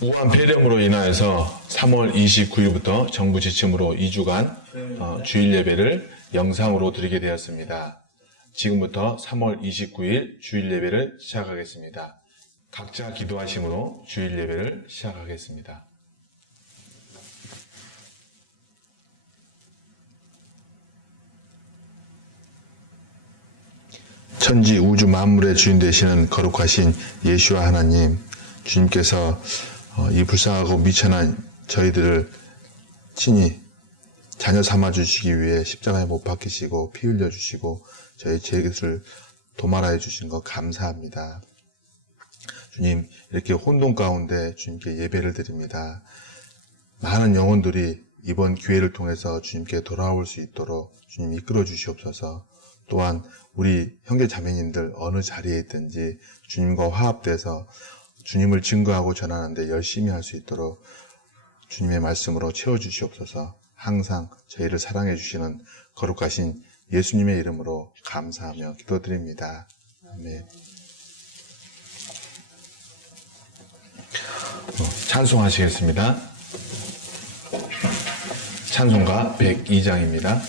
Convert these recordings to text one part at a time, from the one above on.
우한 폐렴으로 인하여서 3월 29일부터 정부 지침으로 2주간 주일 예배를 영상으로 드리게 되었습니다. 지금부터 3월 29일 주일 예배를 시작하겠습니다. 각자 기도하심으로 주일 예배를 시작하겠습니다. 천지 우주 만물의 주인 되시는 거룩하신 예수와 하나님, 주님께서 이 불쌍하고 미천한 저희들을 친히 자녀 삼아 주시기 위해 십자가에 못 박히시고 피 흘려 주시고 저희 죄를 도말하여 주신 것 감사합니다. 주님, 이렇게 혼돈 가운데 주님께 예배를 드립니다. 많은 영혼들이 이번 기회를 통해서 주님께 돌아올 수 있도록 주님 이끌어 주시옵소서. 또한 우리 형제 자매님들 어느 자리에 있든지 주님과 화합돼서 주님을 증거하고 전하는데 열심히 할 수 있도록 주님의 말씀으로 채워주시옵소서. 항상 저희를 사랑해 주시는 거룩하신 예수님의 이름으로 감사하며 기도드립니다. 아멘. 찬송하시겠습니다. 찬송가 102장입니다.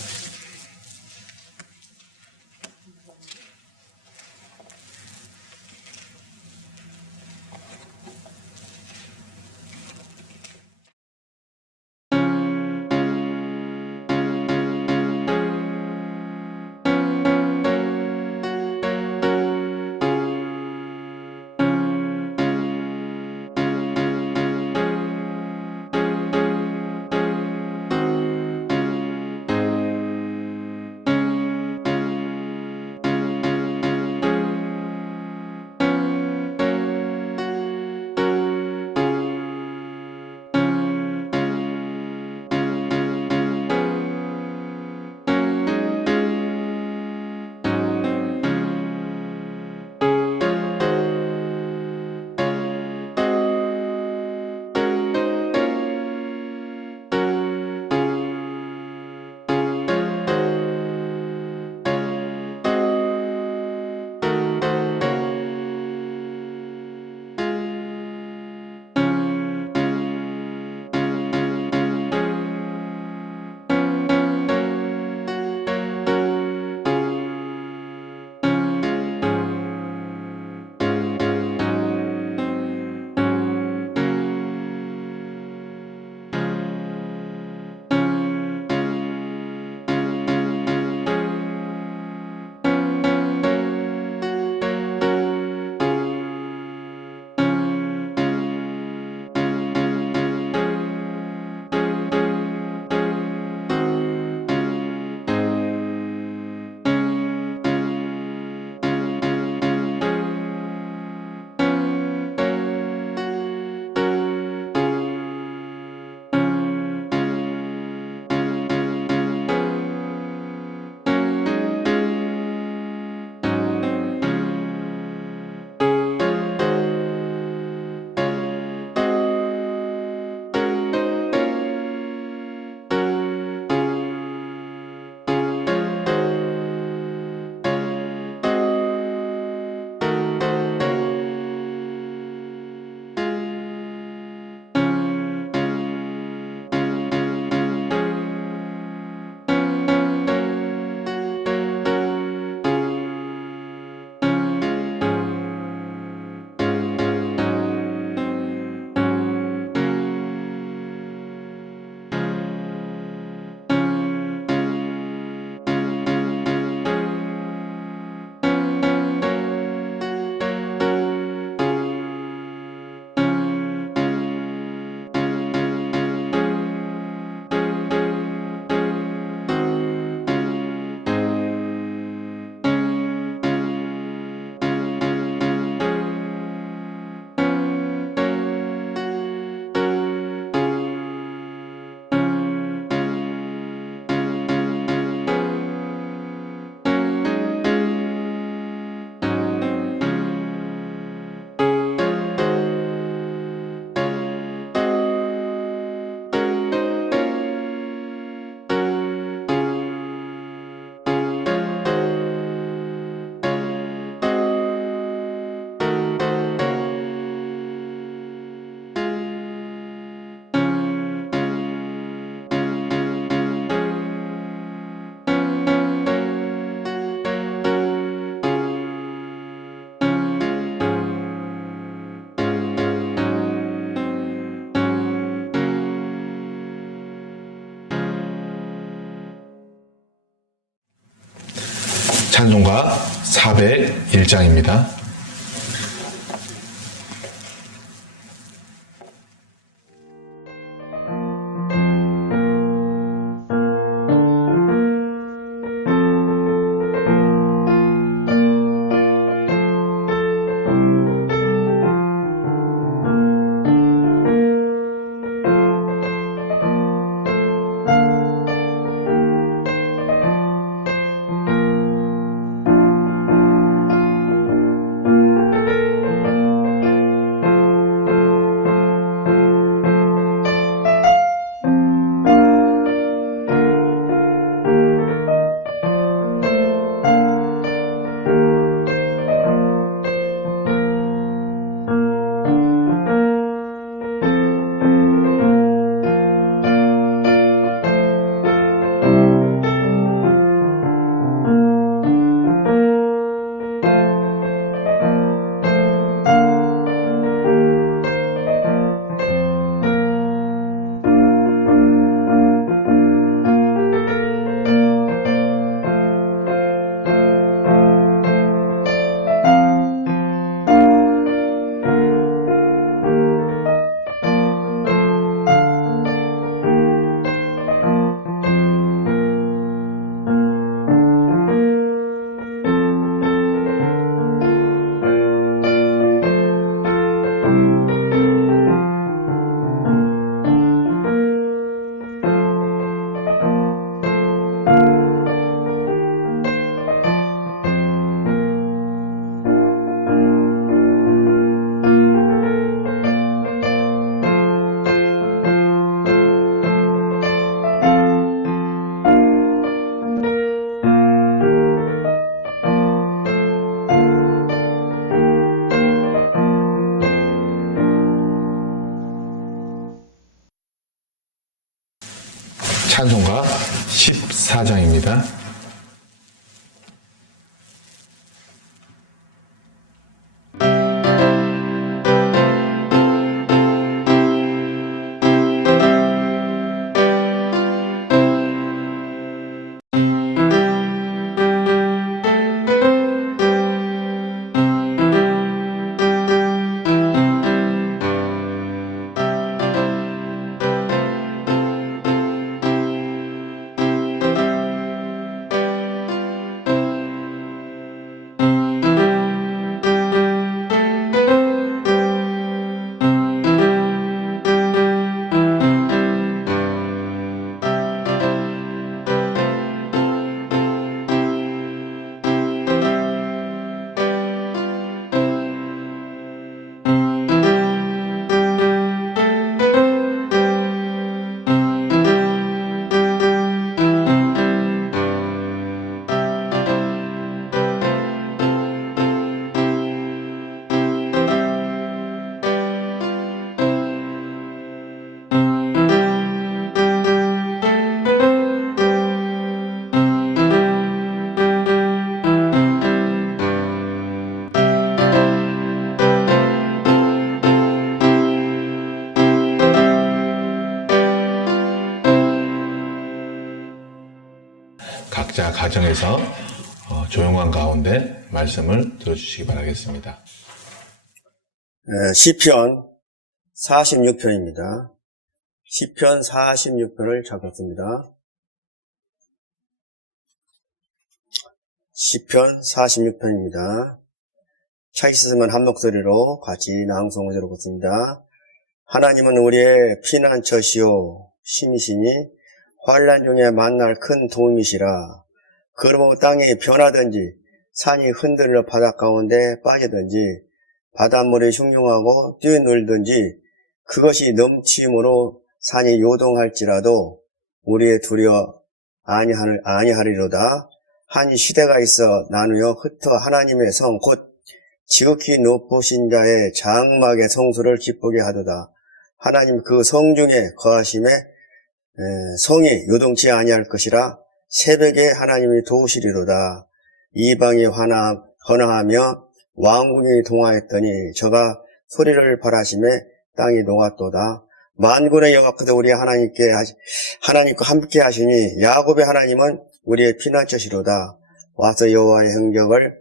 찬송가 401장입니다. 찬송가 14장입니다. 각자 가정에서 조용한 가운데 말씀을 들어주시기 바라겠습니다. 시편 46편입니다. 시편 46편을 잡았습니다. 시편 46편입니다. 차 있으면 한 목소리로 같이 낭송을 들어보겠습니다. 하나님은 우리의 피난처시오 힘이시니 환난 중에 만날 큰 도움이시라. 그러므로 땅이 변하든지 산이 흔들려 바닷 가운데 빠지든지 바닷물이 흉흉하고 뛰어놀든지 그것이 넘침으로 산이 요동할지라도 우리의 두려워 아니하리로다. 한 시대가 있어 나누어 흩어 하나님의 성 곧 지극히 높으신 자의 장막의 성수를 기쁘게 하도다. 하나님 그 성 중에 거하심에 성이 요동치 아니할 것이라. 새벽에 하나님이 도우시리로다. 이방이 헌화하며 왕궁이 동화했더니 저가 소리를 발하심에 땅이 녹았도다. 만군의 여호와께서 우리 하나님과 함께 하시니 야곱의 하나님은 우리의 피난처시로다. 와서 여호와의 행적을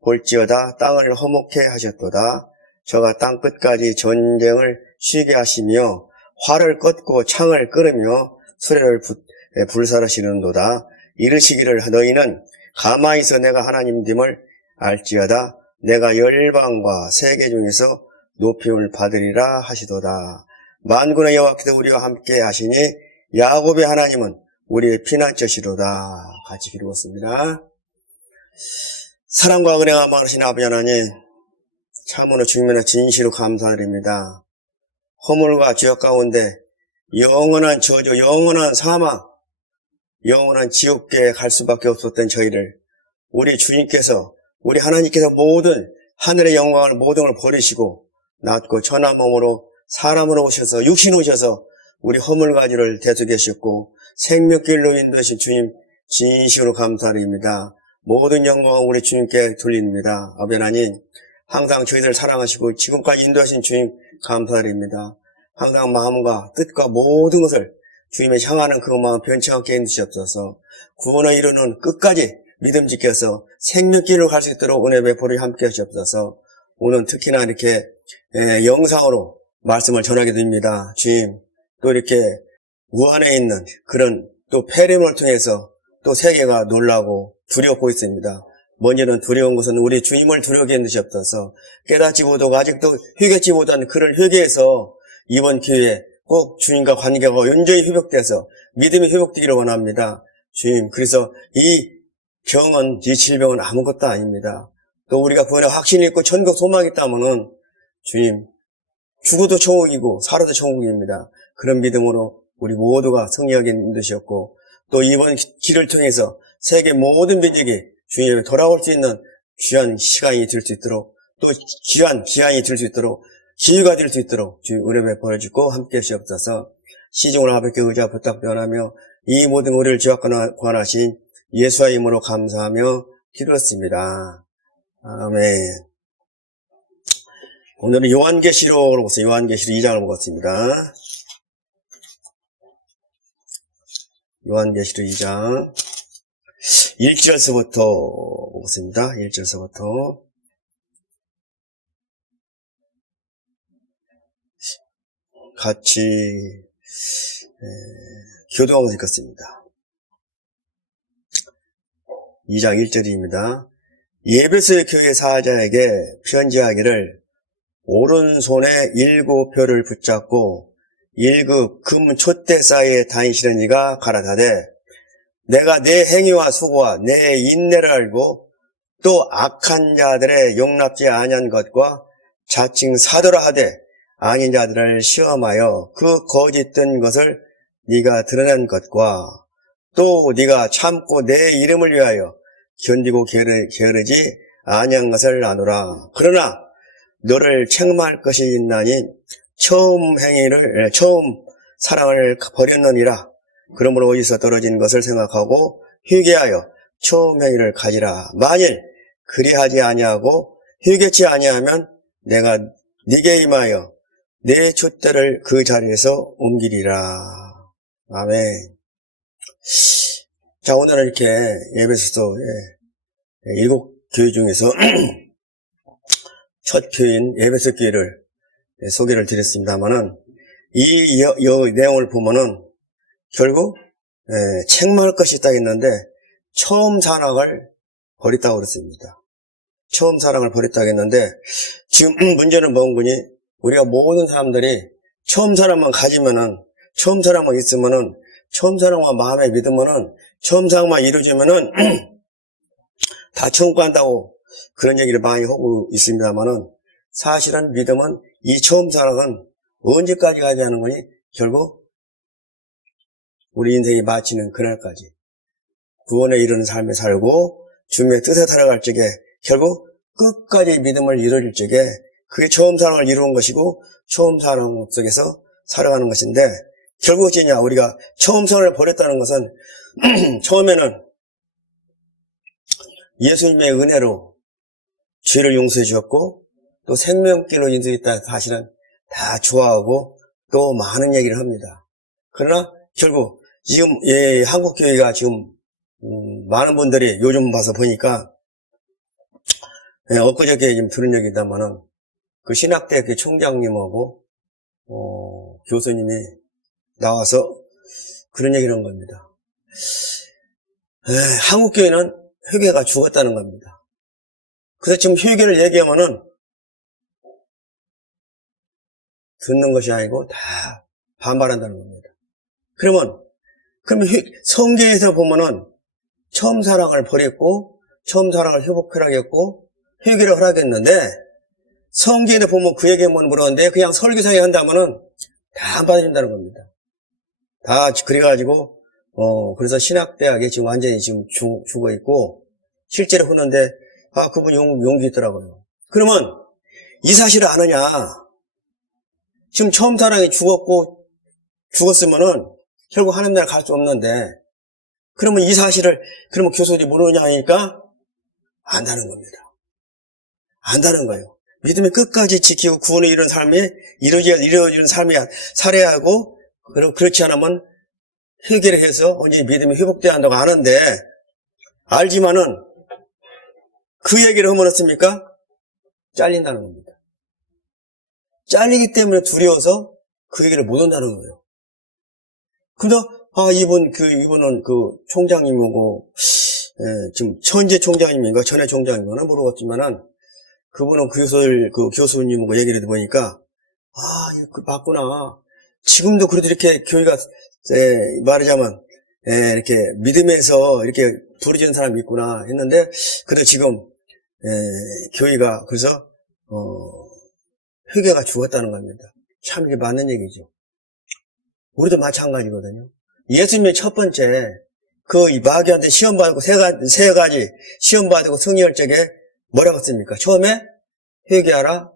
볼지어다. 땅을 허목해 하셨도다. 저가 땅 끝까지 전쟁을 쉬게 하시며 활을 껐고 창을 끄르며 수레를 불사르시는도다. 이르시기를 너희는 가만히 있어 내가 하나님됨을 알지어다. 내가 열방과 세계 중에서 높임을 받으리라 하시도다. 만군의 여호와께서 우리와 함께 하시니 야곱의 하나님은 우리의 피난처시로다. 같이 기록했습니다. 사랑과 은혜가 많으신 아버지 하나님, 참으로 주님의 진실로 감사드립니다. 허물과 죄악 가운데 영원한 저주, 영원한 사망, 영원한 지옥계에 갈 수밖에 없었던 저희를 우리 주님께서, 우리 하나님께서 모든 하늘의 영광을 모든 걸 버리시고 낮고 천한 몸으로 사람으로 오셔서 육신 오셔서 우리 허물가지를 대속하셨고 생명길로 인도하신 주님 진심으로 감사드립니다. 모든 영광은 우리 주님께 돌립니다. 아버지 하나님, 항상 저희들 사랑하시고 지금까지 인도하신 주님 감사드립니다. 항상 마음과 뜻과 모든 것을 주님의 향하는 그 마음 변치 않게 해주시옵소서. 구원을 이루는 끝까지 믿음 지켜서 생명길로 갈 수 있도록 은혜 베풀이 함께 하시옵소서. 오늘 특히나 이렇게 영상으로 말씀을 전하게 됩니다. 주님, 또 이렇게 우한에 있는 그런 또 폐렴을 통해서 또 세계가 놀라고 두렵고 있습니다. 먼저는 두려운 것은 우리 주님을 두려게 해주시옵소서. 깨닫지 못하고 아직도 회개치 못한 그를 회개해서 이번 기회에 꼭 주님과 관계가 온전히 회복돼서 믿음이 회복되기를 원합니다. 주님, 그래서 이 병은, 이 질병은 아무것도 아닙니다. 또 우리가 구원의 확신이 있고 천국 소망이 있다면은 주님, 죽어도 천국이고 살아도 천국입니다. 그런 믿음으로 우리 모두가 승리하게 힘드셨고 또 이번 길을 통해서 세계 모든 민족이 주님에 돌아올 수 있는 귀한 시간이 될 수 있도록 또 귀한 기한이 될 수 있도록 기회가 될 수 있도록 주님 은혜 베풀어주고 함께 하시옵소서. 시중으로 아버지께 의자 부탁 변하며 이 모든 우리를 지원하신 예수의 이름으로 감사하며 기도했습니다. 아멘. 오늘은 요한계시록으로 보세요. 요한계시록 2장을 보겠습니다. 요한계시록 2장 1절서부터 보겠습니다. 1절서부터 같이 교도하면서 읽겠습니다. 2장 1절입니다. 예배소의 교회 사자에게 편지하기를 오른손에 7표를 붙잡고 1급 금 촛대 사이에 다니시는 이가 가라사대 내가 내 행위와 수고와 내 인내를 알고 또 악한 자들의 용납지 아니한 것과 자칭 사도라 하되 아닌 자들을 시험하여 그 거짓된 것을 네가 드러낸 것과 또 네가 참고 내 이름을 위하여 견디고 게으르지 아니한 것을 아노라. 그러나 너를 책망할 것이 있나니 처음 사랑을 버렸느니라. 그러므로 어디서 떨어진 것을 생각하고 회개하여 처음 행위를 가지라. 만일 그리하지 아니하고 회개치 아니하면 내가 네게 임하여 내 촛대를 그 자리에서 옮기리라. 아멘. 자, 오늘은 이렇게 예배소서 7교회 중에서 첫 교회인 예배소 교회를 소개를 드렸습니다만은 이 내용을 보면은 결국 책망할 것이 있다 했는데 처음 사랑을 버렸다고 그랬습니다. 처음 사랑을 버렸다고 했는데 지금 문제는 뭔 거니? 우리가 모든 사람들이 처음 사랑만 가지면은 처음 사랑만 있으면은 처음 사랑만 마음에 믿으면은 처음 사랑만 이루어지면은 다 천국 간다고 그런 얘기를 많이 하고 있습니다만은 사실은 믿음은 이 처음 사랑은 언제까지 가지 하는 거니? 결국 우리 인생이 마치는 그날까지 구원에 이르는 삶에 살고 주님의 뜻에 살아갈 적에 결국 끝까지 믿음을 이룰 적에 그게 처음 사랑을 이루는 것이고 처음 사랑 속에서 살아가는 것인데 결국 어찌냐 우리가 처음 사랑을 버렸다는 것은 처음에는 예수님의 은혜로 죄를 용서해 주었고 또 생명길로 인도했다 사실은 다 좋아하고 또 많은 얘기를 합니다. 그러나 결국 지금 한국 교회가 지금 많은 분들이 요즘 봐서 보니까, 엊그저께 좀 들은 얘기다마는, 그 신학대학교 총장님하고, 교수님이 나와서 그런 얘기를 한 겁니다. 한국교회는 회개가 죽었다는 겁니다. 그래서 지금 회개를 얘기하면은, 듣는 것이 아니고 다 반발한다는 겁니다. 그러면 성경에서 보면은 처음 사랑을 버렸고 처음 사랑을 회복하라겠고 회개를 하라겠는데 성경에 보면 그 얘기만 물었는데 그냥 설교상에 한다면은 다 안 받아준다는 겁니다. 다 그래가지고 그래서 신학대학에 지금 완전히 지금 죽어 있고 실제로 하는데 그분 용기 있더라고요. 그러면 이 사실을 아느냐? 지금 처음 사랑이 죽었으면은 결국 하나님 나라 갈 수 없는데 그러면 이 사실을 그러면 교수들이 모르느냐 하니까 안다는 겁니다. 안다는 거예요. 믿음을 끝까지 지키고 구원을 이루는 삶이 이루어지는 삶이 살아야 하고 그렇지 않으면 회개를 해서 언제 믿음이 회복돼야 한다고 하는데 알지만은 그 얘기를 하면 어떻습니까? 잘린다는 겁니다. 잘리기 때문에 두려워서 그 얘기를 못 한다는 거예요. 근데, 이분은 그 총장님이고, 지금 현재 총장님인가 전에 총장님인가 모르겠지만은, 그분은 그 교수님하고 얘기를 해보니까, 이거 맞구나. 지금도 그래도 이렇게 교회가, 말하자면, 이렇게 믿음에서 이렇게 부르짖는 사람이 있구나 했는데, 그래도 지금, 교회가, 그래서, 회개가 죽었다는 겁니다. 참 이게 맞는 얘기죠. 우리도 마찬가지거든요. 예수님의 첫 번째 그 마귀한테 시험 받고 세 가지 시험 받고 승리할 적에 뭐라고 했습니까? 처음에 회개하라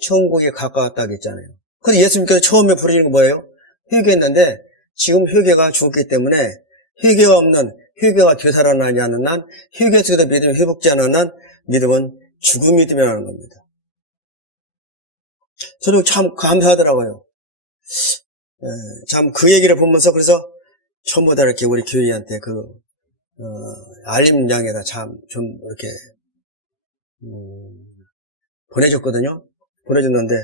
천국에 가까웠다고 했잖아요. 그래서 예수님께서 처음에 부르시는 거 뭐예요? 회개했는데 지금 회개가 죽었기 때문에 회개가 되살아나지 않는 한 회개 속에서 믿음이 회복지 않는 한 믿음은 죽은 믿음이라는 겁니다. 저도 참 감사하더라고요. 참 그 얘기를 보면서 그래서 전부 다 이렇게 우리 교회한테 알림장에다 참 좀 이렇게 보내줬거든요. 보내줬는데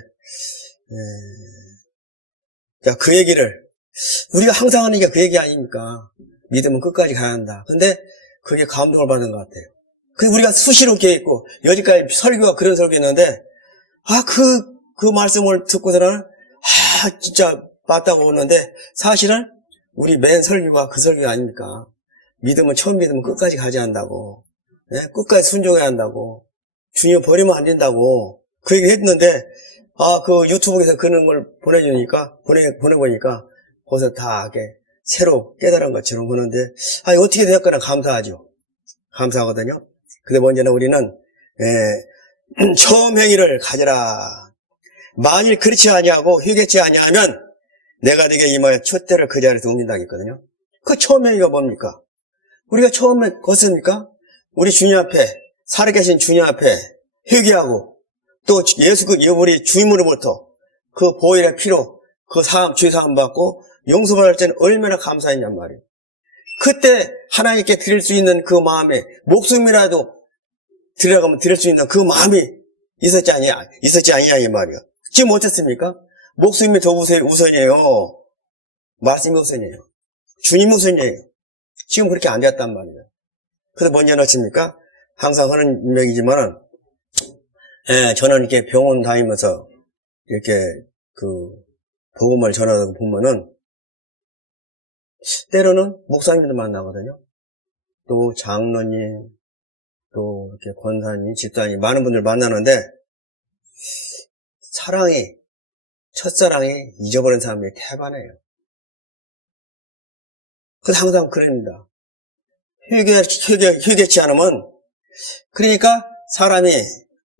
자, 그 얘기를 우리가 항상 하는 게 그 얘기 아닙니까? 믿음은 끝까지 가야 한다. 근데 그게 감동을 받는 것 같아요. 우리가 수시로 이렇게 있고 여기까지 설교가 그런 설교였는데 그 말씀을 듣고서는 진짜 맞다고 오는데 사실은 우리 맨 설교가 그 설교가 아닙니까? 믿음은 처음 믿으면 끝까지 가지 한다고. 끝까지 순종해야 한다고. 주님 버리면 안 된다고. 그 얘기 했는데 그 유튜브에서 그런 걸 보내보니까 거기서 다 이렇게 새로 깨달은 것처럼 보는데 어떻게 되었거나 감사하죠. 감사하거든요. 근데 먼저는 우리는 처음 행위를 가져라. 만일 그렇지 아니하고 회개치 아니하면 내가 네게 임하여 첫 때를 그 자리에서 옮긴다고 했거든요. 그 처음 행위가 뭡니까? 우리가 처음에 그것입니까? 우리 주님 앞에 살아계신 주님 앞에 회개하고 또 우리 주님으로부터 그 보혈의 피로 그 죄 사함 받고 용서받을 때는 얼마나 감사했냔 말이에요. 그때 하나님께 드릴 수 있는 그 마음에 목숨이라도 드려가면 드릴 수 있는 그 마음이 있었지 아니냐 이 말이에요. 지금 어떻습니까? 목숨이 더 우선이에요. 말씀이 우선이에요. 주님이 우선이에요. 지금 그렇게 안 되었단 말이에요. 그래서 뭔지 아십니까? 항상 하는 얘기지만은 저는 이렇게 병원 다니면서 이렇게 복음을 전하다 보면은 때로는 목사님들 만나거든요. 또 장로님, 또 이렇게 권사님, 집사님 많은 분들 만나는데 첫사랑이 잊어버린 사람들이 태반해요. 그래서 항상 그럽니다. 회개치 않으면 그러니까 사람이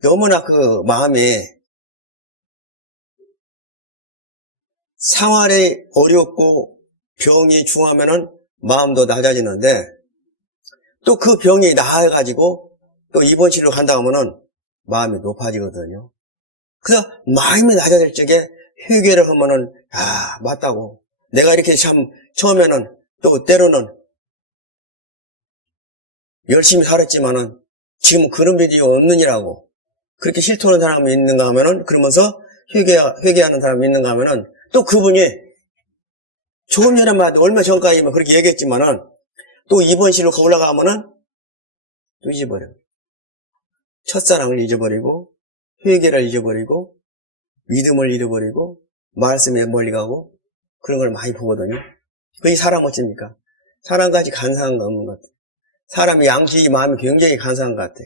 너무나 그 마음이 생활이 어렵고 병이 중하면은 마음도 낮아지는데 또 그 병이 나아가지고 또 입원 치료 간다 하면은 마음이 높아지거든요. 그래서 마음이 낮아질 적에 회개를 하면은 맞다고 내가 이렇게 참 처음에는 또 때로는 열심히 살았지만은 지금 그런 일이 없느니라고. 그렇게 실토하는 사람이 있는가 하면은, 그러면서 회개하는 사람이 있는가 하면은, 또 그분이 조금 전에만 얼마 전까지만 그렇게 얘기했지만은, 또 이번 시로 올라가면은, 또 잊어버려. 첫사랑을 잊어버리고, 회개를 잊어버리고, 믿음을 잃어버리고, 말씀에 멀리 가고, 그런 걸 많이 보거든요. 그게 사람 어찌입니까? 사람같이 간사한 거 없는 것 같아. 사람이 양심이 마음이 굉장히 간사한 것 같아.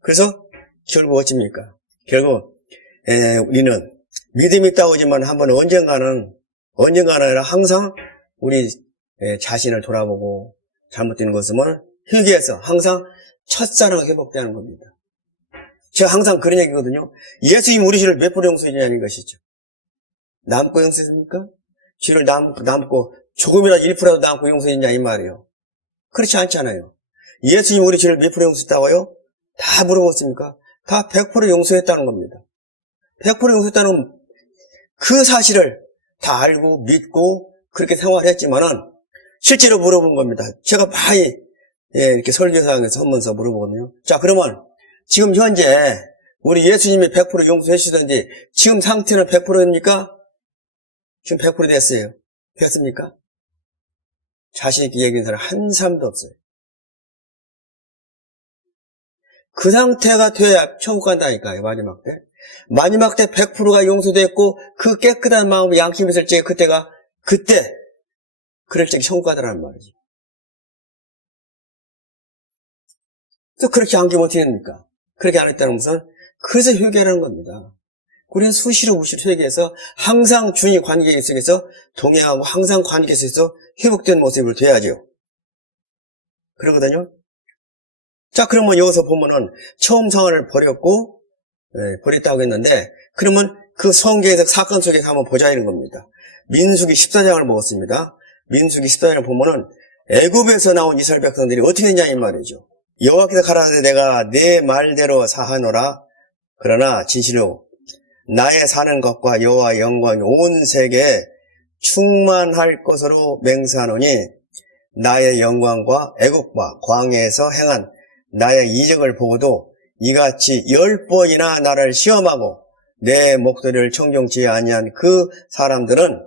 그래서 결국 어찌입니까? 결국 우리는 믿음이 있다고 하지만 한번 언젠가는 아니라 항상 우리 자신을 돌아보고 잘못된 것은 회개해서 항상 첫사랑 회복되는 겁니다. 제가 항상 그런 얘기거든요. 예수님 우리 죄를 몇 프로 용서해주냐는 것이죠. 남고 용서했습니까? 죄를 남고 조금이라도 1%라도 남고 용서했냐 이 말이에요. 그렇지 않잖아요. 예수님 우리 죄를 몇 프로 용서했다고요? 다 물어봤습니까? 다 100% 용서했다는 겁니다. 100% 용서했다는 그 사실을 다 알고 믿고 그렇게 생활했지만은 실제로 물어본 겁니다. 제가 많이 이렇게 설교상에서 하면서 물어보거든요. 자, 그러면 지금 현재 우리 예수님이 100% 용서해 주시던지 지금 상태는 100%입니까? 지금 100% 됐어요. 됐습니까? 자신 있게 얘기하는 사람 한 사람도 없어요. 그 상태가 돼야 천국 간다니까요. 마지막 때. 마지막 때 100%가 용서됐고 그 깨끗한 마음이 양심이 있을 적에 그때 그럴 적에 천국 가더라는 말이지. 또 그렇게 안기면 어떻게 됩니까? 그렇게 안 했다는 것은 그래서 회개하는 겁니다. 우리는 수시로 무시로 회개해서 항상 주님 관계 속에서 동행하고 항상 관계 속에서 회복된 모습을 돼야죠. 그러거든요. 자, 그러면 여기서 보면은 처음 성화를 버렸다고 했는데 그러면 그 성경에서 사건 속에서 한번 보자 이런 겁니다. 민수기 14장을 먹었습니다. 민수기 14장을 보면은 애굽에서 나온 이스라엘 백성들이 어떻게 했냐 이 말이죠. 여호와께서 가라사대 내가 내 말대로 사하노라. 그러나 진실로 나의 사는 것과 여호와의 영광이 온 세계에 충만할 것으로 맹세하노니 나의 영광과 애국과 광야에서 행한 나의 이적을 보고도 이같이 10번이나 나를 시험하고 내 목소리를 청종치 아니한 그 사람들은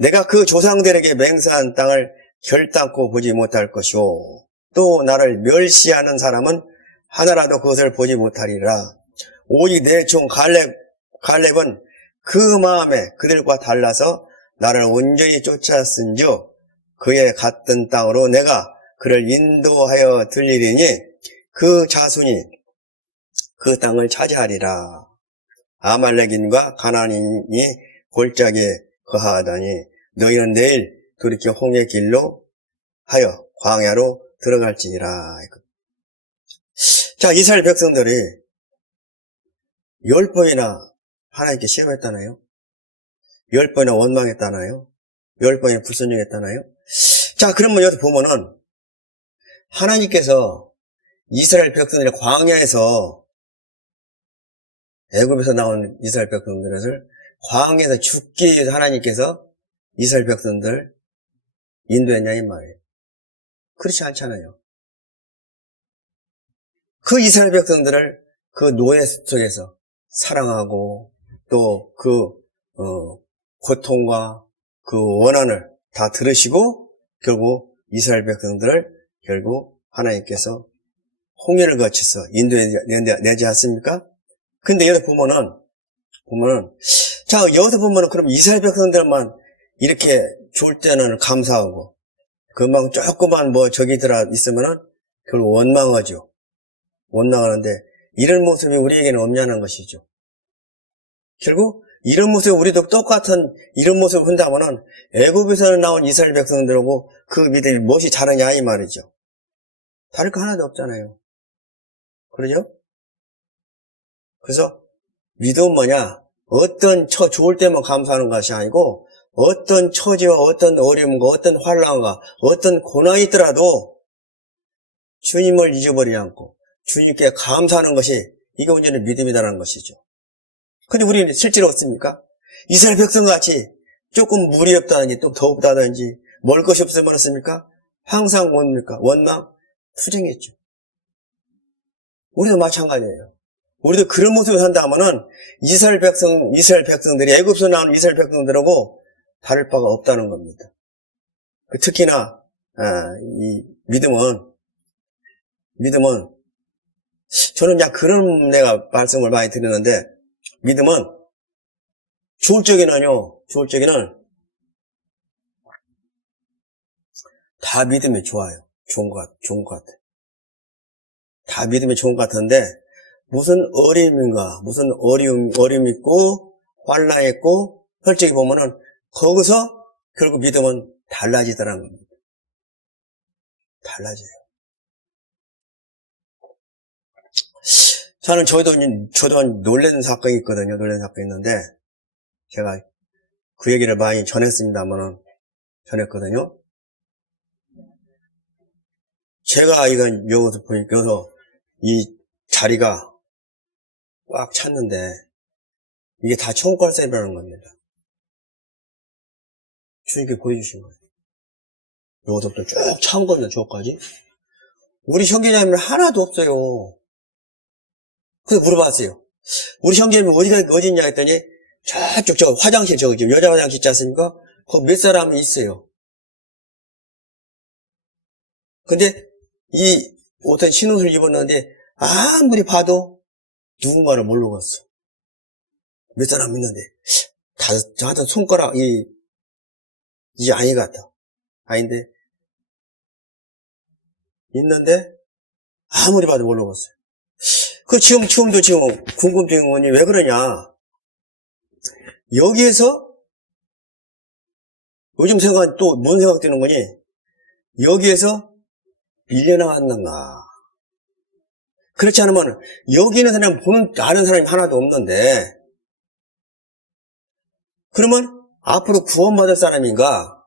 내가 그 조상들에게 맹세한 땅을 결단코 보지 못할 것이오. 또 나를 멸시하는 사람은 하나라도 그것을 보지 못하리라. 오직 내 종 갈렙은 그 마음에 그들과 달라서 나를 온전히 쫓았은즉 그의 갔던 땅으로 내가 그를 인도하여 들리리니 그 자손이 그 땅을 차지하리라. 아말렉인과 가나안인이 골짜기에 거하다니 너희는 내일 돌이켜 홍해 길로 하여 광야로 들어갈지니라. 자, 이스라엘 백성들이 10번이나 하나님께 시험했다나요? 10번이나 원망했다나요? 10번이나 불순종했다나요? 자, 그러면 여기 보면은 하나님께서 이스라엘 백성들의 광야에서 애굽에서 나온 이스라엘 백성들을 광야에서 죽기 위해서 하나님께서 이스라엘 백성들 인도했냐 이 말이에요. 그렇지 않잖아요. 그 이스라엘 백성들을 그 노예 속에서 사랑하고 또 그 고통과 그 원한을 다 들으시고 결국 이스라엘 백성들을 결국 하나님께서 홍해를 거쳐서 인도해내지 않습니까? 근데 여기서 보면은 자, 여기서 보면은 그럼 이스라엘 백성들만 이렇게 좋을 때는 감사하고 금방 조금만 저기 들어 있으면은 결국 원망하죠. 원망하는데 이런 모습이 우리에게는 없냐는 것이죠. 결국 이런 모습 우리도 똑같은 이런 모습을 한다면은 애굽에서 나온 이스라엘 백성들하고 그 믿음이 무엇이 다르냐 이 말이죠. 다를 거 하나도 없잖아요. 그러죠? 그래서 믿음은 뭐냐? 어떤 좋을 때만 감사하는 것이 아니고 어떤 처지와 어떤 어려움과 어떤 환난과 어떤 고난이 있더라도 주님을 잊어버리지 않고 주님께 감사하는 것이 이게 완전히 믿음이라는 것이죠. 근데 우리는 실제로 어떻습니까? 이스라엘 백성같이 조금 물이 없다든지 또 더웁다든지 먹을 것이 없으면 어떻습니까? 항상 뭡니까? 원망, 투쟁했죠. 우리도 마찬가지예요. 우리도 그런 모습을 산다면은 이스라엘 백성들이 애굽에서 나온 이스라엘 백성들하고 다를 바가 없다는 겁니다. 특히나 이 믿음은 저는 그런 내가 말씀을 많이 드리는데 믿음은 좋을 적에는 다 믿음이 좋아요. 좋은 것 같아요. 다 믿음이 좋은 것 같은데 무슨 어려움이 있고 환난이 있고 솔직히 보면은 거기서 결국 믿음은 달라지더라는 겁니다. 달라져요. 저도 놀라는 사건이 있거든요. 놀라는 사건이 있는데 제가 그 얘기를 많이 전했거든요. 제가 여기서 보니까 이 자리가 꽉 찼는데 이게 다 총괄쌤이라는 겁니다. 주님께 보여주신 거예요. 여기서부터 쭉 차온 겁니다. 저까지. 우리 형제자매는 하나도 없어요. 그래서 물어봤어요. 우리 형제자매 어디 있냐 했더니 저쪽 화장실 지금 여자 화장실 있지 않습니까? 거기 몇 사람이 있어요. 근데 이 옷에 흰옷을 입었는데 아무리 봐도 누군가를 모르겠어. 몇 사람 있는데 저한테 손가락 이게 아니 같아. 아닌데 있는데 아무리 봐도 모르겠어요. 지금도 궁금증이 뭐니 왜 그러냐? 여기에서 요즘 또 뭔 생각 드는 거니? 여기에서 밀려나갔는가? 그렇지 않으면 여기 있는 사람 아는 사람이 하나도 없는데 그러면 앞으로 구원받을 사람인가?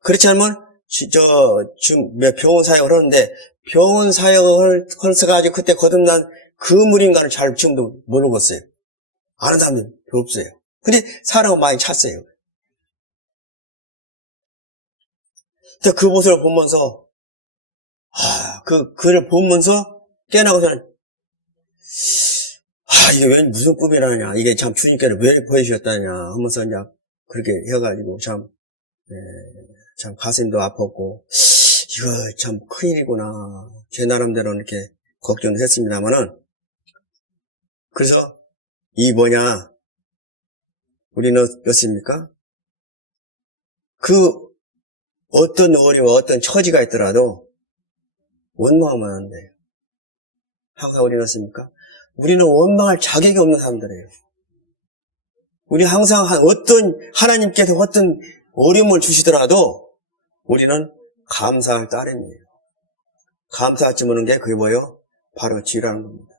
그렇지 않으면 지금 병원 사역을 하는데 병원 사역을 해가지고 그때 거듭난 그 물인가를 잘 지금도 모르겠어요. 아는 사람이 별로 없어요. 근데 사람은 많이 찼어요. 그 모습을 보면서 그를 보면서 깨나고서는 이게 왜 무슨 꿈이라냐, 이게 참 주님께서 왜 보여주셨다냐 하면서 그렇게 해가지고 참 가슴도 아팠고 이거 참 큰일이구나 제 나름대로 이렇게 걱정을 했습니다만은 그래서 우리는 어떻습니까? 어떤 어려워 어떤 처지가 있더라도 원망하면 안 돼요. 항상 우리는 어떻습니까? 우리는 원망할 자격이 없는 사람들이에요. 우리 항상 하나님께서 어떤 어려움을 주시더라도 우리는 감사할 따름이에요. 감사하지 못하는 게 그게 뭐예요? 바로 지혜라는 겁니다.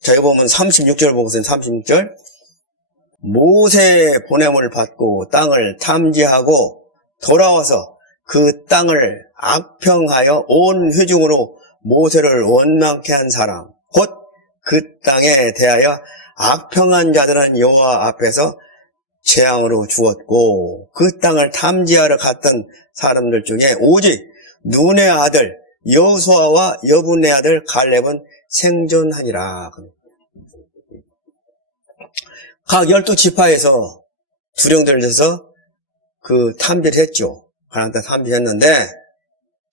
자, 여기 보면 36절 보고서는 36절. 모세의 보냄을 받고 땅을 탐지하고 돌아와서 그 땅을 악평하여 온 회중으로 모세를 원망케 한 사람, 곧 그 땅에 대하여 악평한 자들은 여호와 앞에서 재앙으로 죽었고 그 땅을 탐지하러 갔던 사람들 중에 오직 눈의 아들 여호수아와 여분의 아들 갈렙은 생존하니라. 각 12지파에서 두령들을 해서 탐지를 했죠. 하나님 땅 탐지했는데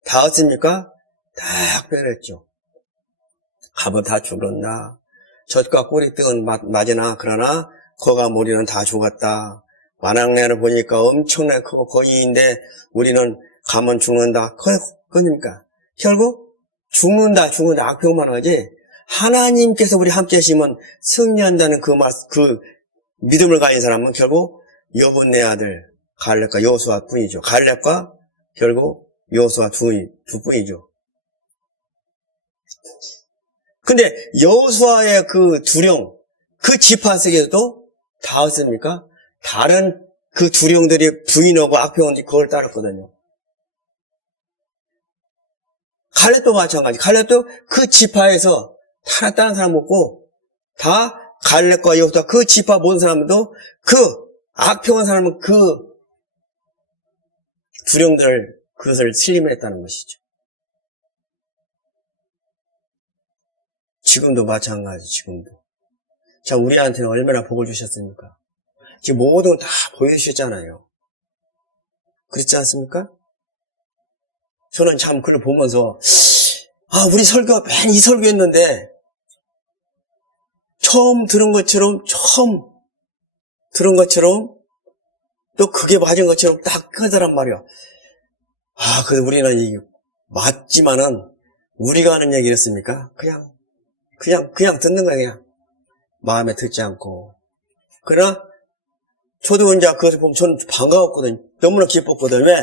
다 어떻습니까? 다 학별했죠. 갑은 다 죽었나? 젖과 꼬리등은 맞으나 그러나 거가 무리는 다 죽었다. 만왕내를 보니까 엄청나게 크고 거인인데 우리는 가면 죽는다. 그러니까 결국 죽는다 악평만 하지 하나님께서 우리 함께 하시면 승리한다는 그 믿음을 가진 사람은 결국 여분의 아들 갈렙과 여호수아 뿐이죠. 갈렙과 결국 여호수아 두 뿐이죠. 근데 여호수아의 그 두령, 그 지파 속에서도 다 어떻습니까? 다른 그 두령들이 부인하고 악평한지 그걸 따랐거든요. 갈렙도 마찬가지. 갈렙도 그 지파에서 하나 다른 사람 없고 다 갈렙과 여호수아 그 지파 모든 사람도 그 악평한 사람은 그 두령들을 그것을 슬림했다는 것이죠. 지금도 마찬가지, 지금도. 자, 우리한테는 얼마나 복을 주셨습니까? 지금 모든 다 보여주셨잖아요. 그렇지 않습니까? 저는 참 그걸 보면서, 우리 설교, 맨 이 설교 했는데, 처음 들은 것처럼, 또 그게 맞은 것처럼 딱 끄더란 말이야. 그래도 우리는 맞지만은, 우리가 하는 얘기였습니까? 그냥 듣는 거야, 그냥. 마음에 듣지 않고. 그러나, 저도 이제 그것을 보면 저는 반가웠거든. 너무나 기뻤거든. 왜?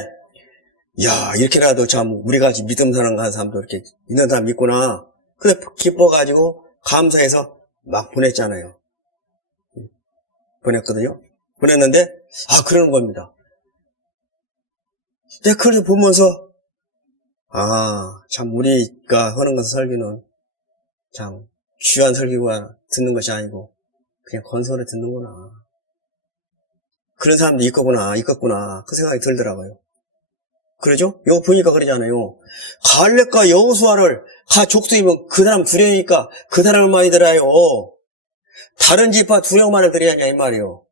야, 이렇게라도 참, 우리 같이 믿음 사람 가는 사람도 이렇게 있는 사람 있구나. 그래, 기뻐가지고, 감사해서 막 보냈잖아요. 보냈거든요. 보냈는데, 그러는 겁니다. 내가 그걸 보면서, 참, 우리가 하는 것은 설교는, 참, 귀한 설교가 듣는 것이 아니고, 그냥 건설을 듣는구나. 그런 사람도 있겠구나. 그 생각이 들더라고요. 그러죠? 이거 보니까 그러잖아요. 갈렙과 여호수아를 족속이면 그 사람 두려우니까 그 사람을 많이 들어요. 다른 지파 두려움만을 드려야 하냐 이 말이에요.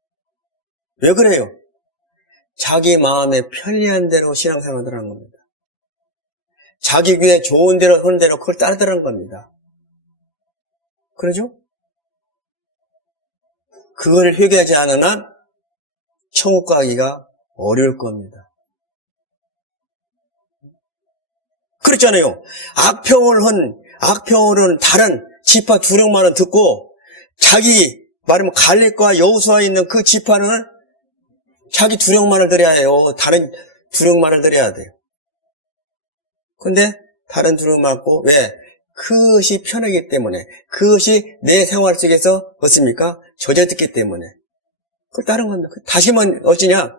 왜 그래요? 자기 마음에 편리한 대로 신앙생활을 하는 겁니다. 자기 귀에 좋은 대로 하는 대로 그걸 따르더라는 겁니다. 그러죠? 그걸 회개하지 않은 한 천국 가기가 어려울 겁니다. 그렇잖아요. 악평을 한 다른 지파 두령만을 듣고 자기 말하면 갈렙과 여호수아에 있는 그 지파는 자기 두령만을 드려야 해요. 다른 두령만을 드려야 돼요. 근데 다른 두령 말고 왜? 그것이 편하기 때문에 그것이 내 생활 속에서 어떻습니까? 젖어듣기 때문에 그걸 따른 겁니다. 다시만 어찌냐?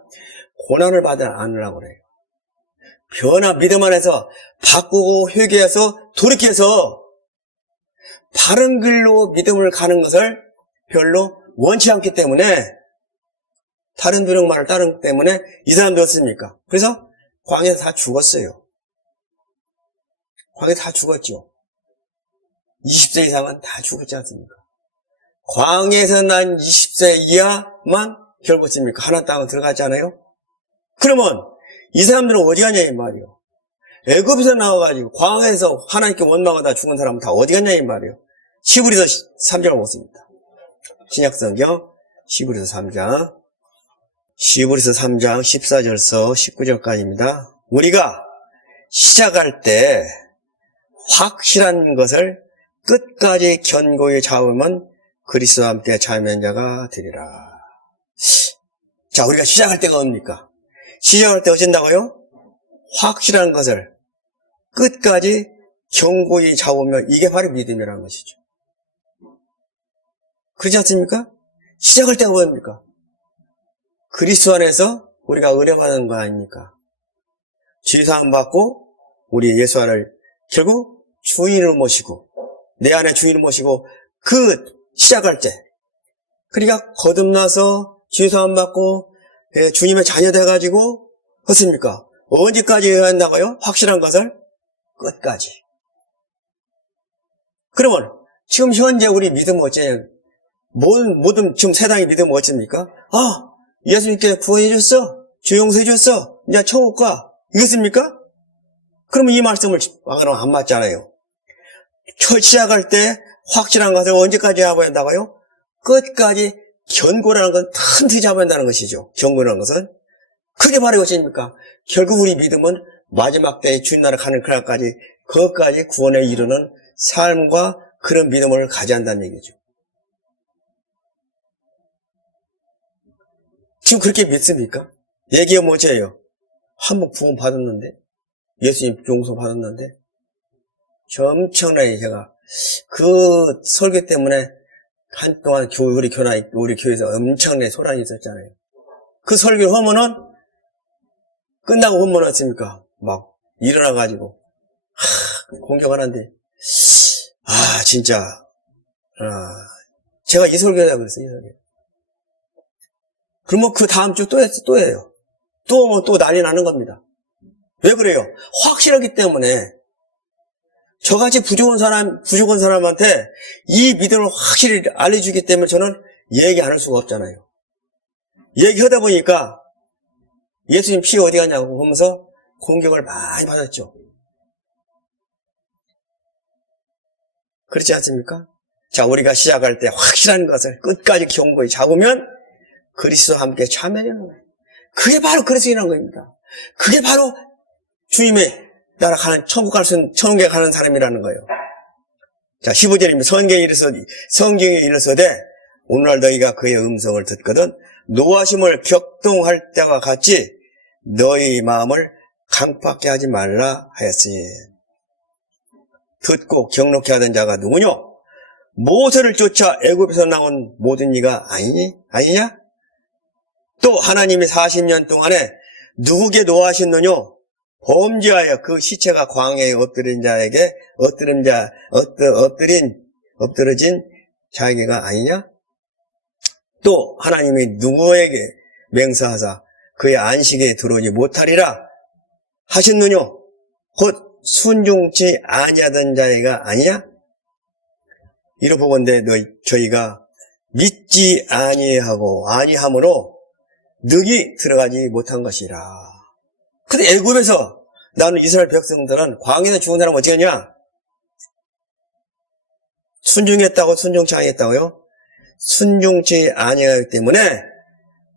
고난을 받아 안으려고 그래요. 믿음 안에서 바꾸고 회개해서 돌이켜서 바른 길로 믿음을 가는 것을 별로 원치 않기 때문에 다른 두령만을 따르기 때문에 이 사람도 어떻습니까? 그래서 광야에서 다 죽었어요. 광야에서 다 죽었죠. 20세 이상은 다 죽었지 않습니까? 광야에서 난 20세 이하만 결국 어떻습니까? 하나님 땅에 들어갔잖아요. 그러면 이 사람들은 어디 가냐 이 말이에요. 애굽에서 나와가지고 광야에서 하나님께 원망하다 죽은 사람은 다 어디 갔냐 이 말이에요. 히브리서 3장을 보겠습니다. 신약성경 히브리서 3장 14절서 19절까지입니다. 우리가 시작할 때 확실한 것을 끝까지 견고히 잡으면 그리스도와 함께 참여한 자가 되리라. 자, 우리가 시작할 때가 뭡니까? 시작할 때 어쩐다고요? 확실한 것을 끝까지 견고히 잡으면 이게 바로 믿음이라는 것이죠. 그렇지 않습니까? 시작할 때가 뭡니까? 그리스도 안에서 우리가 의뢰받는 거 아닙니까? 죄사함 받고 우리 예수 안을 결국 주인을 모시고 내 안에 주인을 모시고 그 시작할 때 그러니까 거듭나서 죄사함 받고 주님의 자녀 돼가지고 어떻습니까? 언제까지 해야 한다고요? 확실한 것을 끝까지. 그러면 지금 현재 우리 믿음은 어째요? 모든 지금 세상의 믿음은 어찌입니까? 예수님께 구원해줬어. 주 용서해줬어. 이제 천국 가. 이것입니까? 그러면 이 말씀을 안 맞잖아요. 시작할 때 확실한 것을 언제까지 잡아야 한다고요? 끝까지 견고라는 건 튼튼히 잡아야 한다는 것이죠. 견고라는 것은. 그게 바로 이것입니까? 결국 우리 믿음은 마지막 때에 주님 나라 가는 그날까지 그것까지 구원에 이르는 삶과 그런 믿음을 가져야 한다는 얘기죠. 지금 그렇게 믿습니까? 얘기가 뭐지예요? 한번 구원 받았는데 예수님 용서 받았는데 엄청나게 제가 그 설교 때문에 한동안 우리 교회에서 엄청나게 소란이 있었잖아요. 그 설교를 하면은 끝나고 하면 어떻습니까? 막 일어나가지고 공격하는데 진짜 제가 이 설교다 그랬어요. 이 설교. 그러면 그 다음 주 또 해요. 또 오면 또 난리 나는 겁니다. 왜 그래요? 확실하기 때문에. 저같이 부족한 사람한테 이 믿음을 확실히 알려주기 때문에 저는 얘기 안 할 수가 없잖아요. 얘기하다 보니까 예수님 피 어디 갔냐고 하면서 공격을 많이 받았죠. 그렇지 않습니까? 자, 우리가 시작할 때 확실한 것을 끝까지 견고히 잡으면 그리스도와 함께 참여하는 거예요. 그게 바로 그리스도인이라는 겁니다. 그게 바로 주님의 나라 가는, 천국에 가는 사람이라는 거예요. 자, 15절입니다. 성경에 이르서되 오늘날 너희가 그의 음성을 듣거든 노하심을 격동할 때와 같이 너희 마음을 강팍게 하지 말라 하였으니. 듣고 경록케 하던 자가 누구뇨? 모세를 쫓아 애굽에서 나온 모든 이가 아니냐? 또 하나님이 40년 동안에 누구에게 노하셨느뇨? 범죄하여 그 시체가 광야에 엎드러진 자에게가 아니냐? 또 하나님이 누구에게 맹세하사 그의 안식에 들어오지 못하리라 하셨느뇨? 곧 순종치 아니하던 자애가 아니냐? 이러보건대 저희가 믿지 아니함으로 능히 들어가지 못한 것이라. 근데 애굽에서 나는 이스라엘 백성들은 광야에서 죽은 사람 어떻게 하냐? 순종했다고 순종치 아니했다고요? 순종치 아니하기 때문에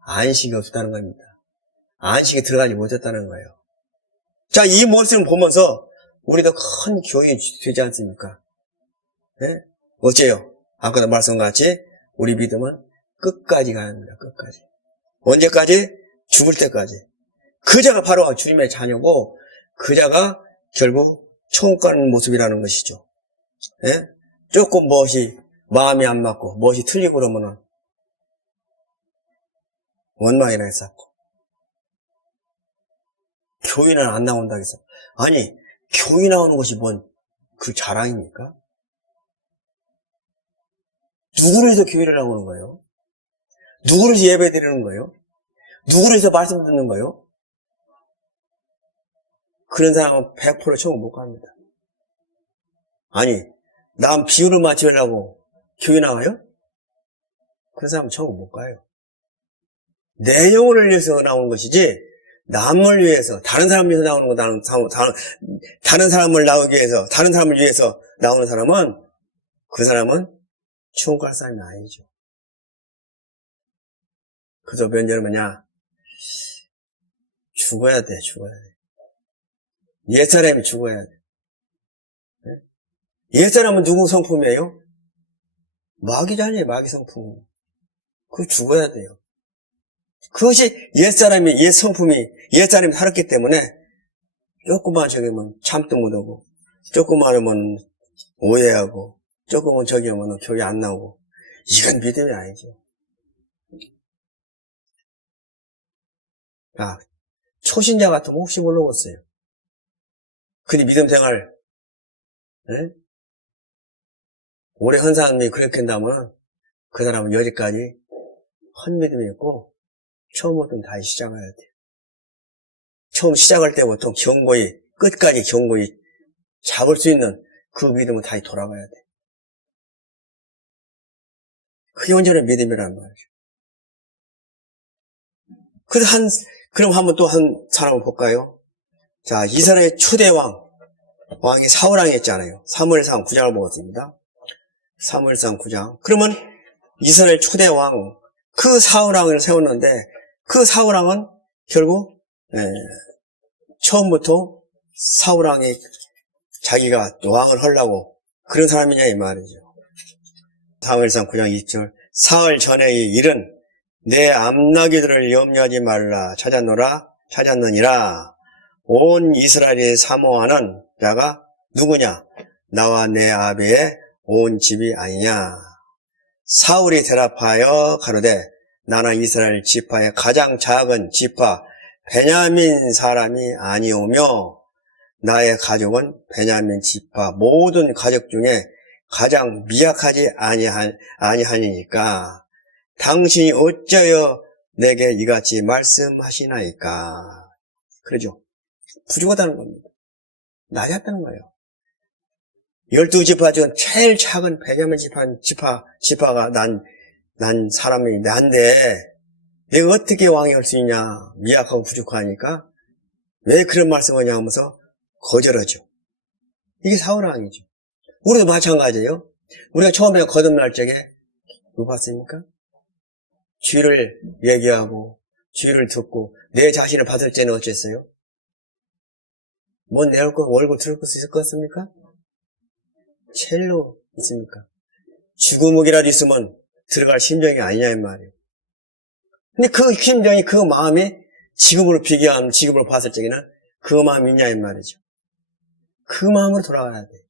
안식이 없었다는 겁니다. 안식에 들어가지 못했다는 거예요. 자, 이 모습을 보면서 우리도 큰 교훈이 되지 않습니까? 네? 어째요? 아까도 말씀같이 우리 믿음은 끝까지 가야 합니다. 끝까지. 언제까지? 죽을 때까지. 그자가 바로 주님의 자녀고 그자가 결국 천국 가는 모습이라는 것이죠. 예? 조금 무엇이 마음이 안 맞고 무엇이 틀리고 그러면은 원망이나 했었고 교회는 안 나온다고 해서 아니 교회 나오는 것이 뭔 그 자랑입니까? 누구를 해서 교회를 나오는 거예요? 누구를 해서 예배 드리는 거예요? 누구를 해서 말씀 듣는 거예요? 그런 사람은 100% 천국 못 갑니다. 아니, 남 비유를 맞추려고 교회 나와요? 그런 사람은 천국 못 가요. 내 영혼을 위해서 나오는 것이지, 남을 위해서, 다른 사람을 위해서 나오는 거, 다른 사람을 위해서 나오는 사람은, 그 사람은 천국 갈 사람이 아니죠. 그저 변제는 뭐냐? 죽어야 돼. 옛사람이 죽어야 돼. 옛사람은 누구 성품이에요? 마귀잖아요, 마귀 성품. 그거 죽어야 돼요. 그것이 옛사람이 살았기 때문에 조금만 저기면 참도 못하고, 조금만 하면 오해하고, 조금만 저기 하면 교회 안 나오고, 이건 믿음이 아니죠. 아, 초신자 같으면 혹시 모르겠어요. 근데 믿음 생활, 네? 오래 한 사람이 그렇게 한다면 그 사람은 여기까지 한 믿음이 있고 처음부터 다시 시작해야 돼요. 처음 시작할 때부터 끝까지 견고히 잡을 수 있는 그 믿음은 다시 돌아가야 돼. 그게 온전한 믿음이란 말이죠. 그럼 한번 또 한 사람을 볼까요? 자, 이스라엘 초대 왕이 사울왕이 있잖아요. 사무엘상 9장을 보겠습니다. 사무엘상 9장. 그러면 이스라엘 초대 왕, 그 사울왕을 세웠는데, 그 사울왕은 결국, 처음부터 사울왕이 자기가 왕을 하려고 그런 사람이냐, 이 말이죠. 사무엘상 9장 2절. 사흘 전의 일은 내 암나기들을 염려하지 말라 찾았느니라. 온 이스라엘이 사모하는 자가 누구냐? 나와 내 아비의 온 집이 아니냐? 사울이 대답하여 가로되 나는 이스라엘 지파의 가장 작은 지파 베냐민 사람이 아니오며 나의 가족은 베냐민 지파 모든 가족 중에 가장 미약하지 아니하니까 당신이 어찌하여 내게 이같이 말씀하시나이까? 그러죠. 부족하다는 겁니다. 낮았다는 거예요. 12지파 중 제일 작은 베냐민 지파가 난 사람이 난데 내가 어떻게 왕이 할 수 있냐? 미약하고 부족하니까 왜 그런 말씀을 하냐 하면서 거절하죠. 이게 사울왕이죠. 우리도 마찬가지예요. 우리가 처음에 거듭날 적에 뭐 봤습니까? 죄를 얘기하고 죄를 듣고 내 자신을 받을 때는 어쨌어요? 뭔 내 얼굴 들을 수 있을 것 같습니까? 첼로 있습니까? 죽음이라도 있으면 들어갈 심정이 아니냐 이 말이에요. 근데 그 심정이 그 마음이 지금으로 비교하면 지금으로 봤을 적에는 그 마음이 있냐 이 말이죠. 그 마음으로 돌아가야 돼.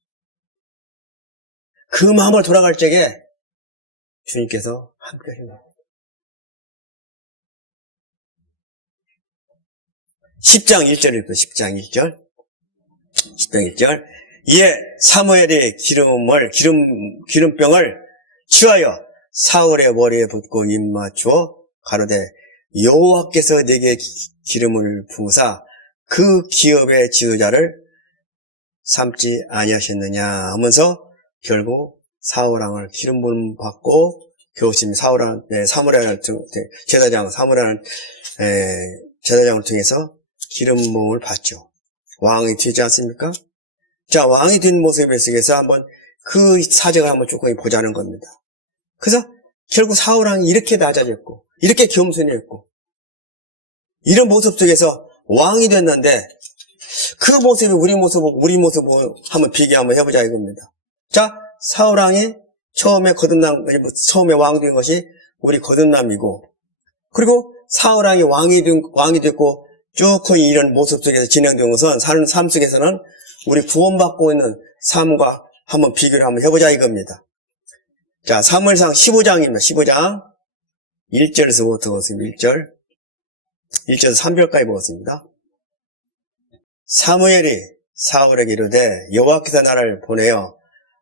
그 마음으로 돌아갈 적에 주님께서 함께 하신다. 10장 1절 읽고 10장 1절 10장 1절 이에 사무엘이 기름병을 취하여 사울의 머리에 붓고 입 맞추어 가로되 여호와께서 내게 기름을 부으사 그 기업의 지도자를 삼지 아니하셨느냐 하면서 결국 사울왕을 기름 부음 받고 교수님 사무엘 제사장 사무엘 제사장을 통해서 기름 부음을 받죠. 왕이 되지 않습니까? 자, 왕이 된 모습에 속에서 한번 그 사정을 한번 조금 보자는 겁니다. 그래서 결국 사울왕이 이렇게 낮아졌고 이렇게 겸손했고 이런 모습 속에서 왕이 됐는데 그 모습이 우리 모습 한번 비교 한번 해보자 이겁니다. 자, 사울왕이 처음에 왕 된 것이 우리 거듭남이고 그리고 사울왕이 왕이 됐고 쭉 이런 모습 속에서 진행된 것은 사는 삶 속에서는 우리 구원받고 있는 삶과 한번 비교를 한번 해보자 이겁니다. 자, 사무엘상 15장입니다. 15장 1절에서부터 보겠습니다. 1절에서 3절까지 보겠습니다. 사무엘이 사울에게 이르되 여호와께서 나를 보내어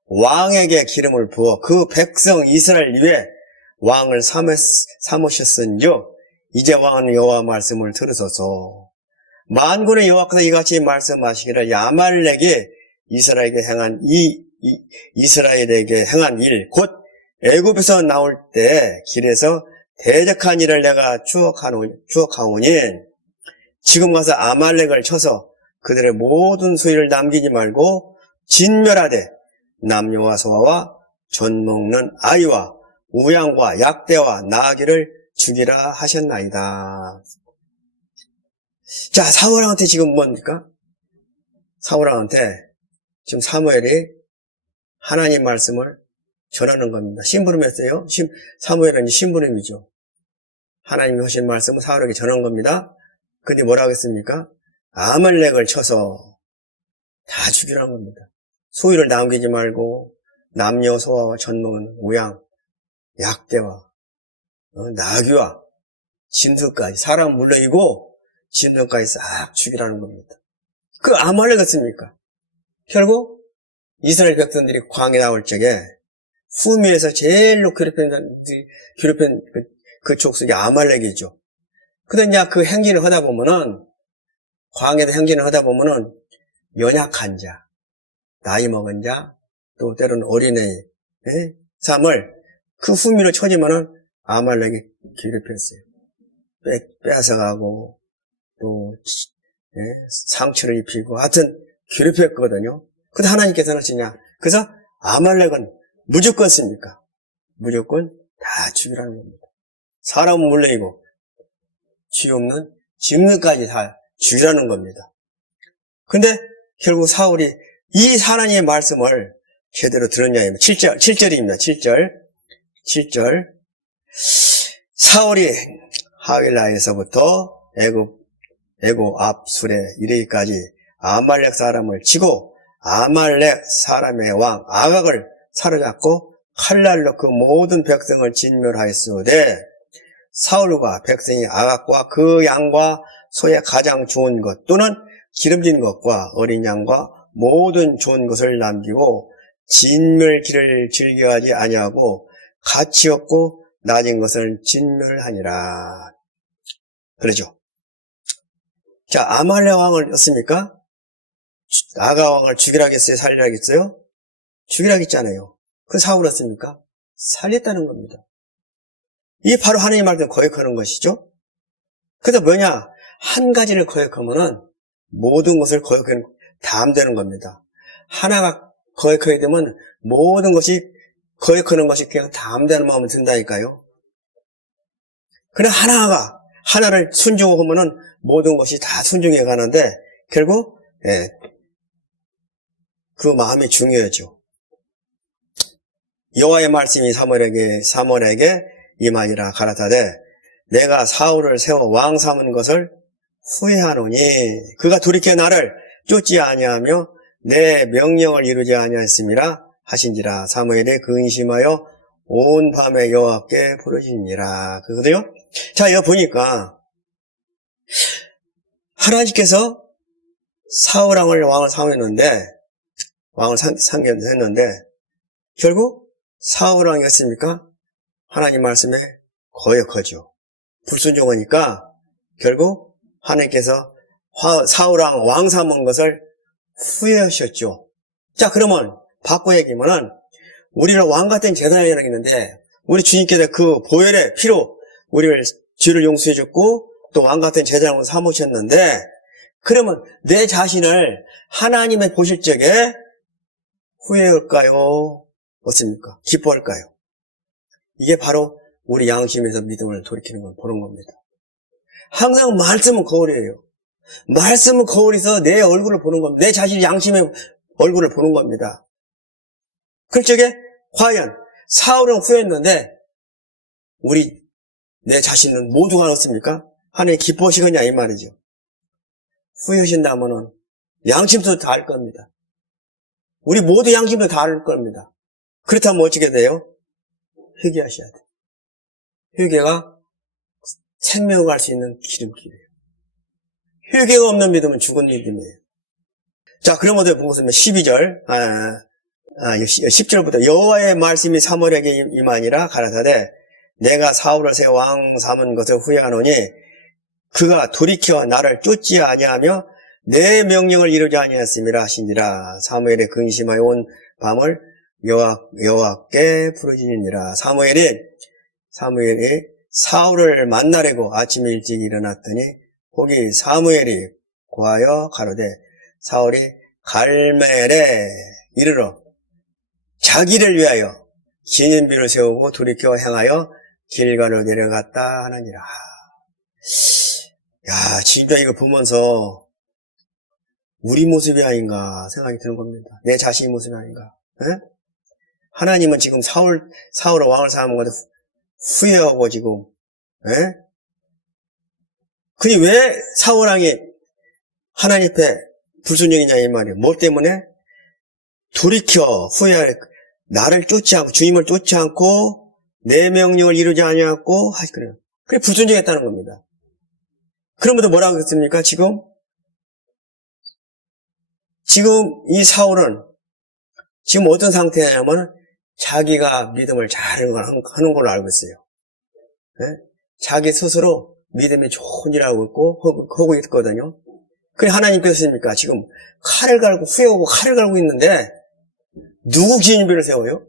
왕에게 기름을 부어 그 백성 이스라엘 위에 왕을 삼으셨은즉 이제 왕은 여호와 말씀을 들으소서. 만군의 여호와께서 이같이 말씀하시기를 아말렉이 이스라엘에게 행한 일 곧 애굽에서 나올 때 길에서 대적한 일을 내가 추억하오니 지금 가서 아말렉을 쳐서 그들의 모든 소유를 남기지 말고 진멸하되 남녀와 소아와 젖 먹는 아이와 우양과 약대와 나귀를 죽이라 하셨나이다. 자, 사울왕한테 지금 뭡니까? 사울왕한테 지금 사무엘이 하나님 말씀을 전하는 겁니다. 심부름했어요. 사무엘은 심부름이죠. 하나님이 하신 말씀을 사울에게 전한 겁니다. 근데 뭐라고 했습니까? 아말렉을 쳐서 다 죽이라는 겁니다. 소유를 남기지 말고 남녀 소아와 젖 먹는 우양, 약대와 나귀와 짐승까지 사람 물러이고 짐승까지 싹 죽이라는 겁니다. 그 아말렉이었습니까? 결국 이스라엘 백성들이 광야에 나올 적에 후미에서 제일로 괴롭힌 그 족속이 아말렉이죠. 그런데 이제 그 행진을 하다 보면은 광야에서 행진을 하다 보면은 연약한 자, 나이 먹은 자, 또 때로는 어린애의 삶을 그 후미로 쳐지면은 아말렉이 괴롭혔어요. 뺏어가고 또 상처를 입히고 하여튼 괴롭혔거든요. 근데 하나님께서는 어찌냐? 그래서 아말렉은 무조건 씁니까? 무조건 다 죽이라는 겁니다. 사람은 물론이고 죄 없는 짐승까지 다 죽이라는 겁니다. 근데 결국 사울이 이 하나님의 말씀을 제대로 들었냐? 7절입니다. 7절. 사울이 하윌라에서부터 애굽 앞술에 이르기까지 아말렉 사람을 치고 아말렉 사람의 왕 아각을 사로잡고 칼날로 그 모든 백성을 진멸하였으되 사울과 백성이 아각과 그 양과 소의 가장 좋은 것 또는 기름진 것과 어린 양과 모든 좋은 것을 남기고 진멸기를 즐겨하지 아니하고 가치 없고 낮은 것을 진멸하니라. 그러죠. 자, 아말렉 왕을 넣습니까? 아가 왕을 죽이라겠어요? 살리라겠어요? 죽이라겠잖아요. 그 사고를 했습니까? 살렸다는 겁니다. 이게 바로 하나님 말대로 거역하는 것이죠. 그래서 뭐냐? 한 가지를 거역하면은 모든 것을 거역하는, 담되는 겁니다. 하나가 거역하게 되면 모든 것이 거역하는 것이 그냥 담되는 마음이 든다니까요. 그냥 하나를 순종하면은 모든 것이 다 순종해 가는데, 결국, 그 마음이 중요하죠. 여호와의 말씀이 사무엘에게 임하니라 가라사대 내가 사울을 세워 왕 삼은 것을 후회하노니 그가 돌이켜 나를 쫓지 아니하며 내 명령을 이루지 아니하였음이라 하신지라. 사무엘이 근심하여 온 밤에 여호와께 부르시니라. 그거든요. 자, 여기 보니까 하나님께서 사울 왕을 삼았는데 왕을 상견했는데 결국 사울 왕이었습니까? 하나님 말씀에 거역하죠. 불순종하니까 결국 하나님께서 사울 왕 삼은 것을 후회하셨죠. 자, 그러면 바꿔 얘기하면은 우리는 왕 같은 제사장이라는 게 있는데 우리 주님께서 그 보혈의 피로 우리를 죄를 용서해 줬고 또 왕 같은 제사장으로 삼으셨는데 그러면 내 자신을 하나님의 보실 적에 후회할까요? 어떻습니까? 기뻐할까요? 이게 바로 우리 양심에서 믿음을 돌이키는 걸 보는 겁니다. 항상 말씀은 거울이에요. 말씀은 거울에서 내 얼굴을 보는 겁니다. 내 자신의 양심의 얼굴을 보는 겁니다. 그럴 적에 과연 사울은 후회했는데 내 자신은 모두가 어떻습니까? 하나님 기뻐하시겠냐 이 말이죠. 후회하신다면은 양심도 다 알 겁니다. 우리 모두 양심도 다 알 겁니다. 그렇다면 어떻게 돼요? 회개하셔야 돼요. 회개가 생명을 갈 수 있는 기름길이에요. 회개가 없는 믿음은 죽은 믿음이에요. 자, 그런 것들 보겠습니다. 10절부터 여호와의 말씀이 사무엘에게 임하니라 가라사대 내가 사울을 새 왕 삼은 것을 후회하노니 그가 돌이켜 나를 쫓지 아니하며 내 명령을 이루지 아니하였음이라 하시니라. 사무엘이 근심하여 온 밤을 여호와께 부르짖으니라. 사무엘이 사울을 만나려고 아침에 일찍 일어났더니 거기 사무엘이 고하여 가로되 사울이 갈멜에 이르러 자기를 위하여 기념비를 세우고 돌이켜 행하여 길가로 내려갔다 하느니라. 야, 진짜 이거 보면서 우리 모습이 아닌가 생각이 드는 겁니다. 내 자신의 모습이 아닌가. 에? 하나님은 지금 사울 왕을 삼은 것도 후회하고 지금, 에? 그니 왜 사울 왕이 하나님 앞에 불순종이냐 이 말이에요. 뭐 때문에? 돌이켜 후회할 나를 쫓지 않고 주님을 쫓지 않고 내 명령을 이루지 아니하고 그래요. 그래 불순종했다는 겁니다. 그러면서 뭐라고 했습니까? 지금 이 사울은 지금 어떤 상태냐면 자기가 믿음을 잘 하는 걸로 알고 있어요. 네? 자기 스스로 믿음이 좋은 일 하고 있거든요. 그래 하나님께서 했습니까? 지금 칼을 갈고 후회하고 칼을 갈고 있는데 누구 기념비를 세워요?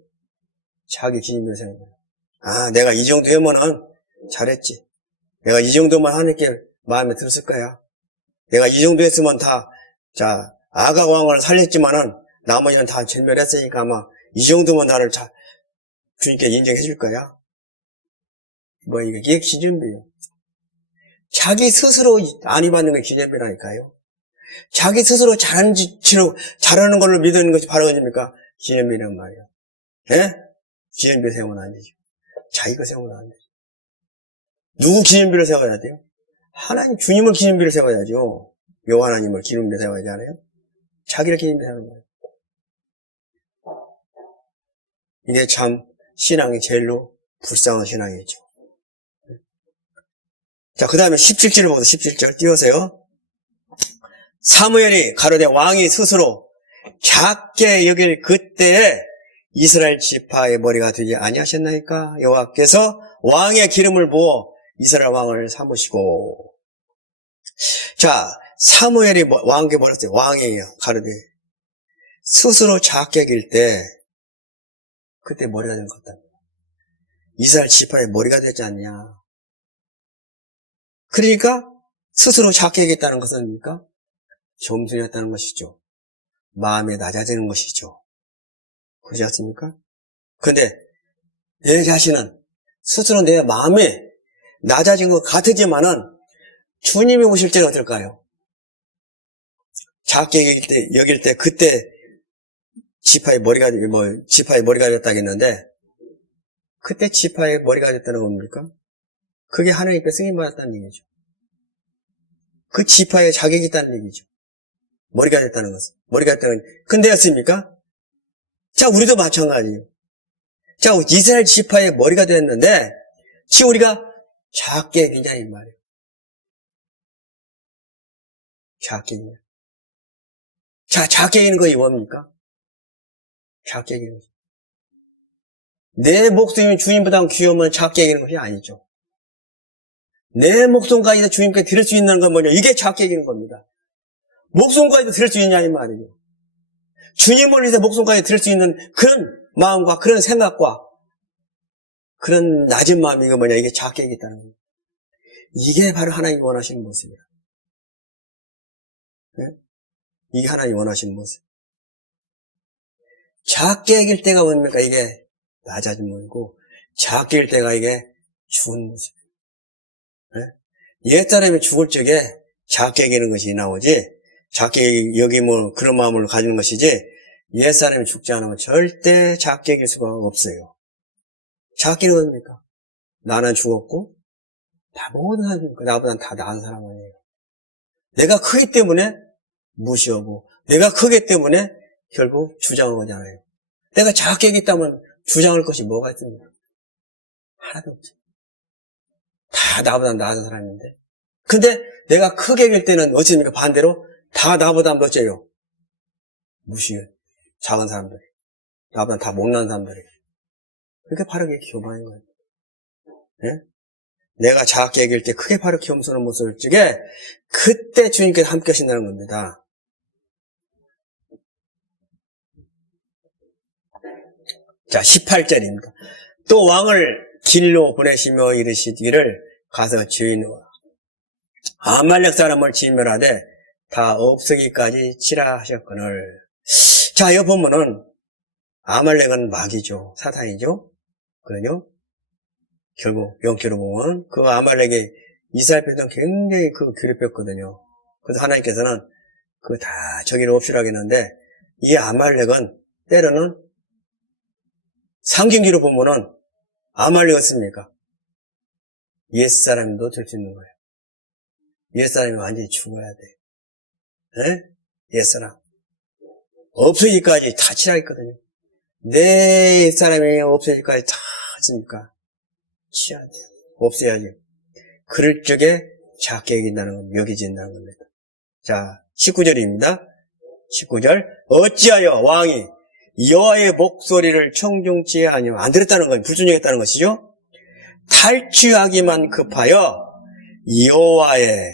자기 기념비를 세우는 거예요. 아, 내가 이 정도 하면은 잘했지. 내가 이 정도만 하니까 마음에 들었을 거야. 내가 이 정도 했으면 아가 왕을 살렸지만은 나머지는 다 전멸했으니까 아마 이 정도면 나를 주님께 인정해 줄 거야. 이게 기념비예요. 자기 스스로 안 입는 게 기념비라니까요. 자기 스스로 잘하는 걸로 믿는 것이 바로 아닙니까? 기념비란 말이에요. 예? 기념비 세우면 안 되죠. 자기가 세우면 안 되죠. 누구 기념비를 세워야 돼요? 하나님, 주님을 기념비를 세워야죠. 여호와 하나님을 기념비를 세워야 하지 않아요? 자기를 기념비 세우는 거예요. 이게 참 신앙이 제일로 불쌍한 신앙이죠. 자, 그 다음에 17절을 보세요. 17절 띄우세요. 사무엘이 가로되 왕이 스스로 작게 여길 그때에 이스라엘 지파의 머리가 되지 아니하셨나이까? 여호와께서 왕의 기름을 부어 이스라엘 왕을 삼으시고. 자, 사무엘이 왕에게 뭐랬어요? 왕이에요. 가르되. 스스로 작게 길 때, 그때 머리가 된 것 같다. 이스라엘 지파의 머리가 되지 않냐. 그러니까, 스스로 작게 겠다는 것은 뭡니까? 겸손했다는 것이죠. 마음이 낮아지는 것이죠. 그렇지 않습니까? 근데, 내 자신은 스스로 내 마음이 낮아진 것 같으지만은, 주님이 오실 때는 어떨까요? 작게 여길 때, 그때, 지파의 머리가 됐다겠는데, 그때 지파의 머리가 됐다는 겁니까? 그게 하나님께 승인받았다는 얘기죠. 그 지파에 자격이 있다는 얘기죠. 머리가 됐다는 것은. 머리가 됐다는, 근데였습니까? 자, 우리도 마찬가지예요. 자, 이스라엘 지파의 머리가 됐는데, 지금 우리가 작게 여기냐, 이 말이에요. 작게 여기냐. 자, 작게 여기는 것이 뭡니까? 작게 여기는 것이. 내 목숨이 주님보다 귀하면 작게 여기는 것이 아니죠. 내 목숨까지도 주님께 드릴 수 있는 건 뭐냐? 이게 작게 여기는 겁니다. 목숨까지도 드릴 수 있냐, 이 말이에요. 주님을 위해서 목숨까지 드릴 수 있는 그런 마음과 그런 생각과 그런 낮은 마음이 이거 뭐냐? 이게 작게 여기다는 겁니다. 이게 바로 하나님이 원하시는 모습이에요. 네? 이게 하나님이 원하시는 모습. 작게 여길 때가 뭡니까? 이게 낮아진 모습이고, 작게 여길 때가 이게 죽은 모습이에요. 네? 옛사람이 죽을 적에 작게 여기는 것이 나오지, 작게 여기면 그런 마음을 가지는 것이지, 옛사람이 죽지 않으면 절대 작게 여길 수가 없어요. 작게는 뭡니까? 나는 죽었고, 다 모든 사람입니까? 나보다는 다 나은 사람 아니에요. 내가 크기 때문에 무시하고, 내가 크기 때문에 결국 주장한 거잖아요. 내가 작게 여겼다면 주장할 것이 뭐가 있습니까? 하나도 없죠. 다 나보다 나은 사람인데. 근데 내가 크게 여길 때는 어찌됩니까? 반대로 다 나보다 멋져요. 무시해. 작은 사람들이. 나보다 다 못난 사람들이. 그러니까 바로 그게 교만인 거예요. 네? 내가 작게 여길 때 크게 바로 겸손한 모습을 찍게 그때 주님께서 함께 하신다는 겁니다. 자, 18절입니다. 또 왕을 길로 보내시며 이르시기를 가서 주인과 아말렉 사람을 진멸하되 다 없애기까지 치라 하셨거늘. 자, 여기 보면은 아말렉은 마귀죠. 사탄이죠. 그러죠? 결국 영적으로 보면 그 아말렉이 이스라엘 백성 굉장히 괴롭혔거든요. 그래서 하나님께서는 그거 다 저기를 없이라 하겠는데 이 아말렉은 때로는 상징기로 보면은 아말렉이었습니까? 옛사람도 될 수 있는 거예요. 옛사람이 완전히 죽어야 돼. 네? 옛사람. 없어지기까지 다 치라 했거든요. 내 옛사람이 없어지기까지 다 하십니까? 치야 돼요. 없애야지. 그럴 적에 작게 여긴다는 겁니다. 여기진다는 겁니다. 자, 19절입니다. 19절. 어찌하여 왕이 여호와의 목소리를 청중치 아니요 안 들었다는 거예요. 불순종했다는 것이죠. 탈취하기만 급하여 여호와의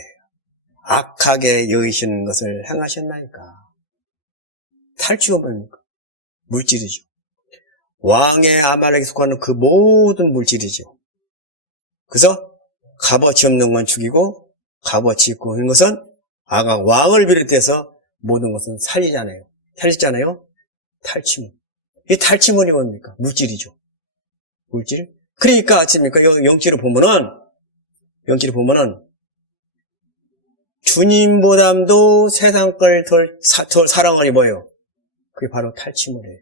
악하게 여기시는 것을 행하셨나이까. 탈취가 뭡니까? 물질이죠. 왕의 아말렉에 속하는 그 모든 물질이죠. 그래서 값어치 없는 건 죽이고 값어치 있고 이런 것은 아가 왕을 비롯해서 모든 것은 살리잖아요. 살리잖아요. 탈취물. 이 탈취물이 뭡니까? 물질이죠. 물질. 그러니까 아십니까? 영치로 보면은 주님보다도 세상 걸 덜 사랑하니 뭐예요? 그게 바로 탈취물이에요.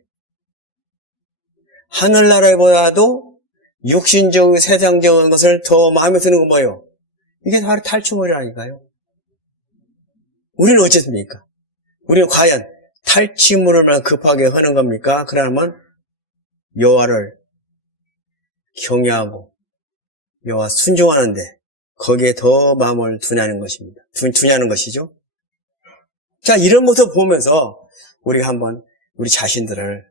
하늘나라보다도 육신적, 세상적인 것을 더 마음에 드는 건 뭐예요? 이게 바로 탈취물이라니까요. 우리는 어쨌습니까? 우리는 과연 탈취물을 급하게 하는 겁니까? 그러면 여호와를 경외하고 여호와 순종하는데 거기에 더 마음을 두냐는 것입니다. 두냐는 것이죠. 자, 이런 모습 보면서 우리가 한번 우리 자신들을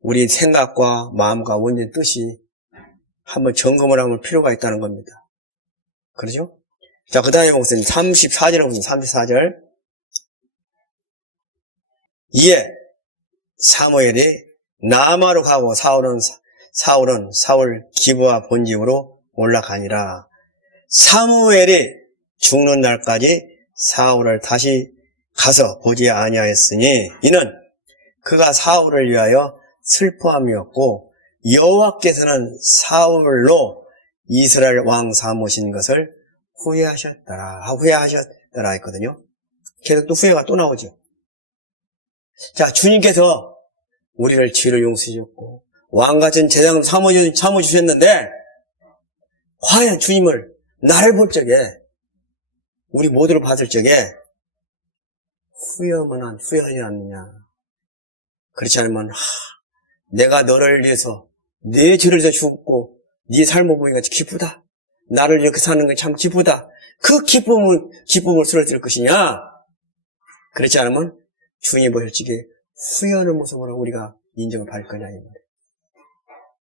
우리 생각과 마음과 원진 뜻이 한번 점검을 하면 필요가 있다는 겁니다. 그렇죠? 자, 그 다음에 보겠습니다. 34절에 보겠습니다. 34절. 이에 사무엘이 라마로 가고 사울은 사울 기브와 본집으로 올라가니라. 사무엘이 죽는 날까지 사울을 다시 가서 보지 아니하였으니 이는 그가 사울을 위하여 슬퍼함이었고 여호와께서는 사울로 이스라엘 왕 삼으신 것을 후회하셨더라 했거든요. 계속 또 후회가 또 나오죠. 자, 주님께서 우리를 죄를 용서해 주셨고 왕같은 제장을 삼아주셨는데 과연 주님을 나를 볼 적에 우리 모두를 받을 적에 후회하지 않느냐. 그렇지 않으면 내가 너를 위해서 내 죄를 위해서 죽었고 네 삶을 보니까 기쁘다. 나를 이렇게 사는 게 참 기쁘다. 그 기쁨을 쓰러뜨릴 것이냐. 그렇지 않으면 주님이 보실 적에 후회하는 모습으로 우리가 인정을 받을 거냐 이 말이에요.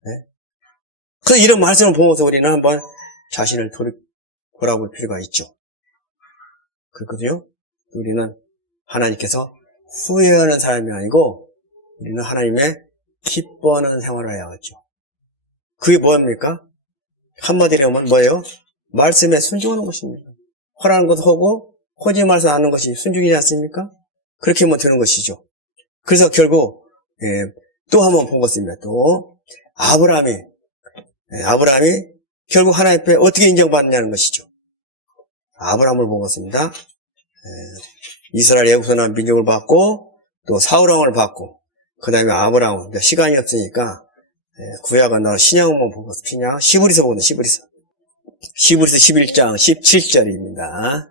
네? 그래서 이런 말씀을 보면서 우리는 한번 자신을 돌아볼 필요가 있죠. 그렇거든요. 우리는 하나님께서 후회하는 사람이 아니고 우리는 하나님의 기뻐하는 생활을 해야겠죠. 그게 뭐입니까? 한마디로 하면 뭐예요? 말씀에 순종하는 것입니다. 허라는 것을 하고 거짓말을 하는 것이 순종이지 않습니까? 그렇게 하면 되는 것이죠. 그래서 결국 또 한번 보겠습니다. 또 아브라함이 결국 하나님 앞에 어떻게 인정받느냐는 것이죠. 아브라함을 보겠습니다. 이스라엘 애국선한 민족을 받고 또 사울왕을 받고 그 다음에 아브라함. 시간이 없으니까 구약은 나와 신약만 보겠습니다. 신약 시브리서 보겠습니다. 시브리서 11장 17절입니다.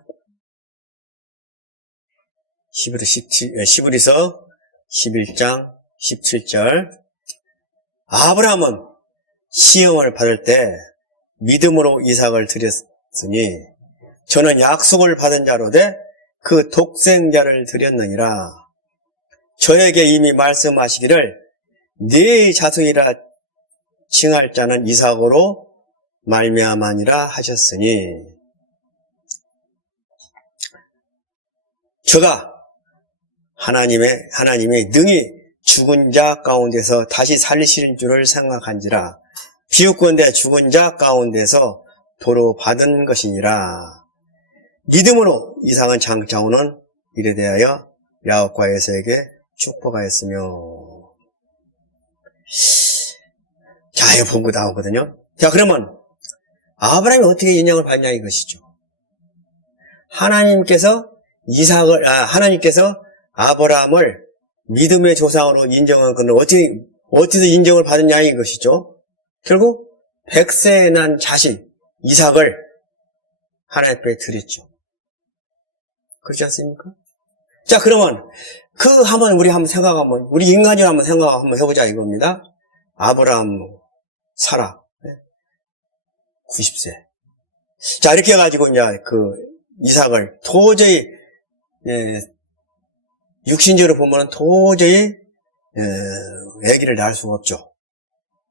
시브리서 11장 17절. 아브라함은 시험을 받을 때 믿음으로 이삭을 드렸으니 저는 약속을 받은 자로되 그 독생자를 드렸느니라. 저에게 이미 말씀하시기를 네 자손이라 칭할 자는 이삭으로 말미암으니라 하셨으니 저가 하나님의 능히 죽은 자 가운데서 다시 살리시는 줄을 생각한지라. 비유건대 죽은 자 가운데서 도로 받은 것이니라. 믿음으로 이삭은 장차오는 이래 대하여 야곱과 에서에게 축복하였으며. 자, 이거 본거 나오거든요. 자, 그러면 아브라함이 어떻게 인정을 받냐 이것이죠. 하나님께서 아브라함을 믿음의 조상으로 인정한 것은 어디서 인정을 받느냐 이것이죠. 결국 100세에 난 자식 이삭을 하나님 앞에 드렸죠. 그렇지 않습니까? 자, 그러면 우리 인간이 한번 생각 한번 해보자 이겁니다. 아브라함, 사라 90세. 자, 이렇게 해가지고 이제 이삭을 도저히 육신적으로 보면 도저히 아기를 낳을 수가 없죠.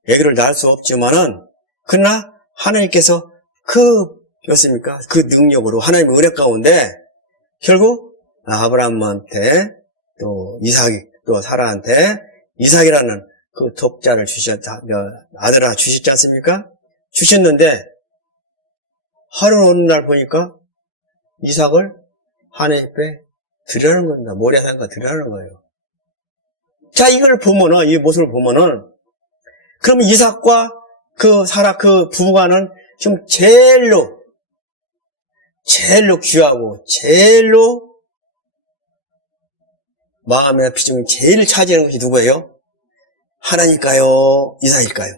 아기를 낳을 수 없지만은 그러나 하나님께서 그 능력으로 하나님의 은혜 가운데 결국 아브라함한테 또 또 사라한테 이삭이라는 그 독자를 아들 하나 주셨지 않습니까? 주셨는데 하루 어느 날 보니까 이삭을 하나님 앞에 드리라는 겁니다. 모리아산과 드리라는 거예요. 자, 이걸 보면은, 이 모습을 보면은, 그러면 이삭과 사라 부부가는 지금 제일로 귀하고, 제일로 마음의 비중이 제일 차지하는 것이 누구예요? 하나님일까요? 이삭일까요?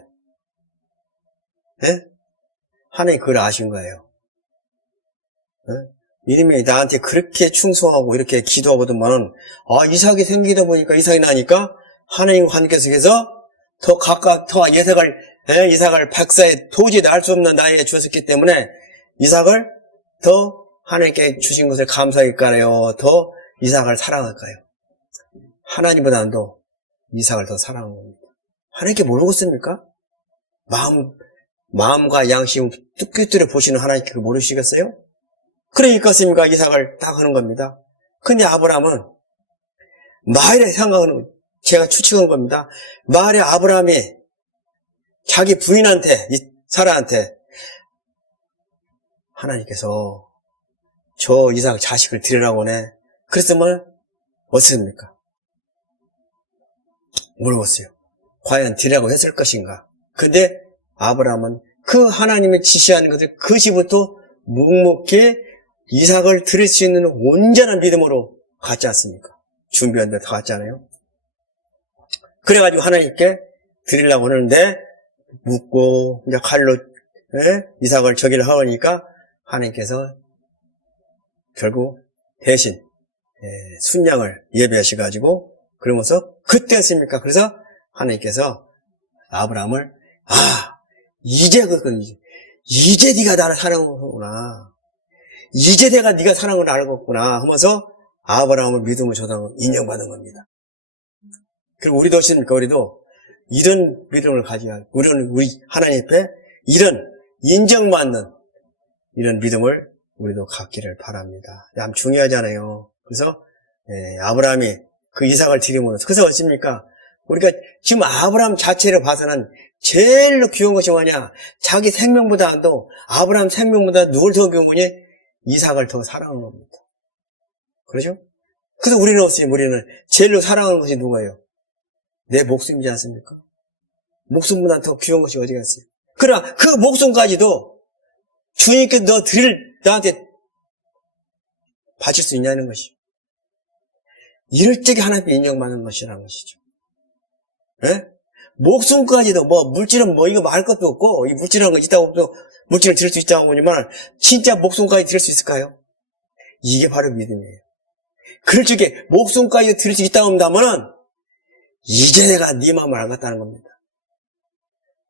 네? 하나님 그걸 아신 거예요. 네? 이름이 나한테 그렇게 충성하고 이렇게 기도하거든만, 이삭이 생기다 보니까 이삭이 나니까 하나님 관계속에서 더 이삭을 100세에 도저히 낳을 수 없는 나이에 주었기 때문에 이삭을 더 하나님께 주신 것을 감사할까요? 더 이삭을 사랑할까요? 하나님보다도 이삭을 더 사랑하는 겁니다. 하나님께 모르겠습니까? 마음과 양심을 뚜렷이 보시는 하나님께 모르시겠어요? 그러니까 이삭을 딱 하는 겁니다. 근데 아브라함은 마을에 생각하는, 제가 추측한 겁니다. 마을에 아브라함이 자기 부인한테, 사라한테 하나님께서 저 이삭 자식을 드리라고 하네. 그랬으면 어떻습니까? 물어봤어요. 과연 드리라고 했을 것인가? 근데 아브라함은 그 하나님의 지시하는 것을 그 시부터 묵묵히 이삭을 드릴 수 있는 온전한 믿음으로 갔지 않습니까? 준비한 데 다 갔잖아요. 그래가지고 하나님께 드리려고 하는데 묻고 이제 칼로 이삭을 저기를 하니까 하나님께서 결국 대신 순양을 예배하셔가지고 그러면서 그때였습니까? 그래서 하나님께서 아브라함을 이제 네가 나를 사랑하는구나. 이제 내가 네가 사랑을 알겠구나 하면서 아브라함을 믿음을 조사하고 인정받은 겁니다. 그리고 우리도 어떻습니까? 우리도 이런 믿음을 가지고 우리 하나님 앞에 이런 인정받는 이런 믿음을 우리도 갖기를 바랍니다. 참 중요하잖아요. 그래서 아브라함이 그 이삭을 드리면 그래서 어떻습니까? 우리가 지금 아브라함 자체를 봐서는 제일로 귀여운 것이 뭐냐? 자기 생명보다도 아브라함 생명보다 누굴 더 귀여운 거니? 이삭을 더 사랑하는 겁니다. 그렇죠? 그래서 우리는 어떻습니까? 우리는 제일로 사랑하는 것이 누구예요? 내 목숨이지 않습니까? 목숨보다 더 귀여운 것이 어디가 있어요? 그러나 그 목숨까지도 주님께 나한테 바칠 수 있냐는 것이죠. 이럴 적에 하나님께 인정받는 것이라는 것이죠. 예? 목숨까지도 물질은 이거 말할 것도 없고 이 물질이라는 거 있다고 또 물질을 드릴 수 있다고 하지만 진짜 목숨까지 드릴 수 있을까요? 이게 바로 믿음이에요. 그럴 적에 목숨까지 드릴 수 있다고 한다면은 이제 내가 네 마음을 알겠다는 겁니다.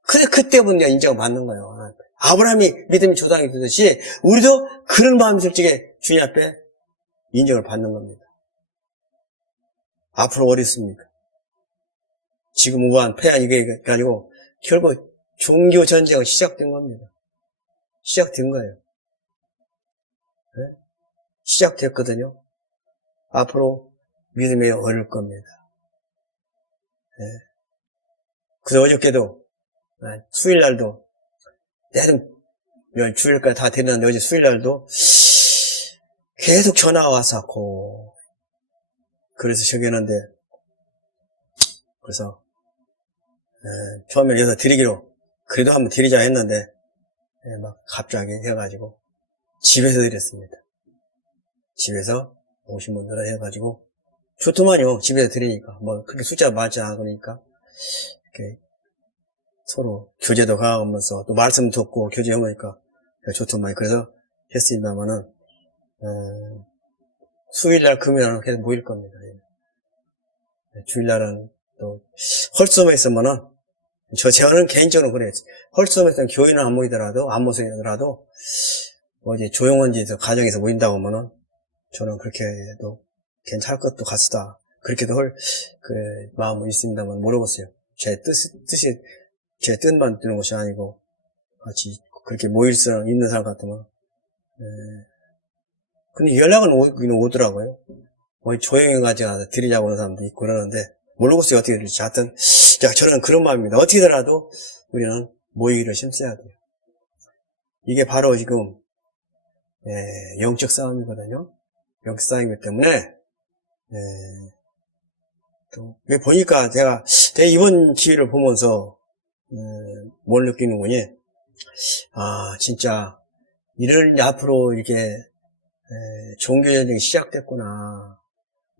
근데 그때부터 내가 인정을 받는 거예요. 아브라함이 믿음이 조상이 되듯이 우리도 그런 마음이 들 적에 주님 앞에 인정을 받는 겁니다. 앞으로 어딨습니까? 지금 우한 폐한 이게 가지고 결국 종교 전쟁은 시작된 겁니다. 시작된 거예요. 네? 시작됐거든요. 앞으로 믿음이 어려울 겁니다. 네. 그래서 어저께도 수요일날도 내일 주일까지 다 됐는데 어제 수요일날도 계속 전화가 왔었고 그래서 저기였는데 그래서 처음에 여기서 드리기로 그래도 한번 드리자 했는데 막 갑자기 해가지고 집에서 드렸습니다. 집에서 오신 분들 해가지고 좋더만요. 집에서 드리니까 그렇게 숫자가 많지 않으니까 이렇게 서로 교제도 가면서 또 말씀 듣고 교제해보니까 좋더만요. 그래서 했습니다만은 수요일날 금요일날 계속 모일 겁니다. 주일날은 또 헐수음에 있으면은 저는 개인적으로 그래요. 헐수음에서는 교회는 안 모이더라도 안 모이더라도 이제 조용한 데서 가정에서 모인다고 하면은 저는 그렇게 해도 괜찮을 것도 같다. 그렇게도 그 마음은 있습니다만 모르겠어요. 제 뜻만 드는 것이 아니고 같이 그렇게 모일 수 있는 사람 같으면. 근데 연락은 오더라고요. 조용히 가지고 드리자고 하는 사람도 있고 그러는데 모르겠어요. 어떻게 될지. 하여튼 저는 그런 마음입니다. 어떻게더라도 우리는 모이기를 힘써야 돼요. 이게 바로 지금 영적 싸움이거든요. 영적 싸움이기 때문에 또 보니까 제가 이번 기회를 보면서 뭘 느끼는 거니? 진짜 이런 앞으로 이렇게 종교전쟁이 시작됐구나.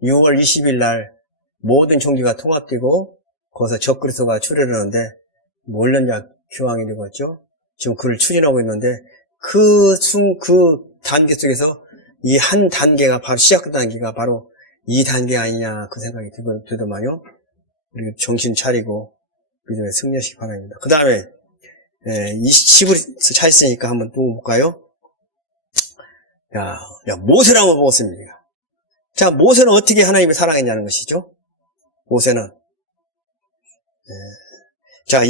6월 20일 날 모든 종교가 통합되고 거기서 적그리스도가 출현하는데 1년작 휴왕이 되었죠. 지금 그를 추진하고 있는데 그 단계 속에서 이 한 단계가 바로 시작된 단계가 바로 이 단계 아니냐 그 생각이 들더만요. 우리 정신 차리고 믿음에 승리하시기 바랍니다. 그 다음에 10을 차 있으니까 한번 또 볼까요? 모세를 한번 보겠습니다. 자, 모세는 어떻게 하나님을 사랑했냐는 것이죠. 모세는 자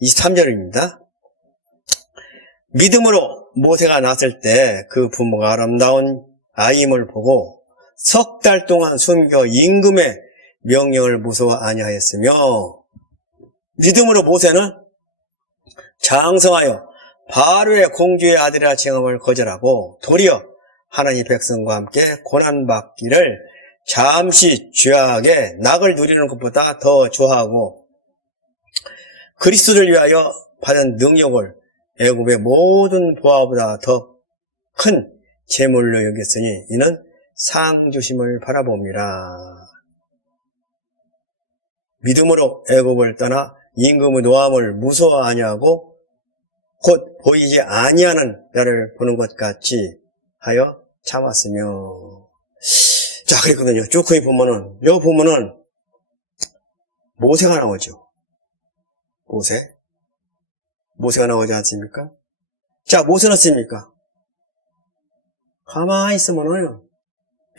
23절입니다. 믿음으로 모세가 낳았을 때 그 부모가 아름다운 아임을 보고 석 달 동안 숨겨 임금의 명령을 무서워 아니하였으며 믿음으로 모세는 장성하여 바로의 공주의 아들이라 칭함을 거절하고 도리어 하나님 백성과 함께 고난받기를 잠시 죄악의 낙을 누리는 것보다 더 좋아하고 그리스도를 위하여 받은 능력을 애굽의 모든 보화보다 더 큰 재물로 여겼으니 이는 상 주심을 바라봅니다. 믿음으로 애굽을 떠나 임금의 노함을 무서워 아니하고 곧 보이지 아니하는 자를 보는 것 같이 하여 참았으며. 자, 그랬거든요. 쭉 거기 보면은, 여기 보면은, 모세가 나오죠. 모세가 나오지 않습니까? 자, 모세는 어떻습니까? 가만히 있으면은,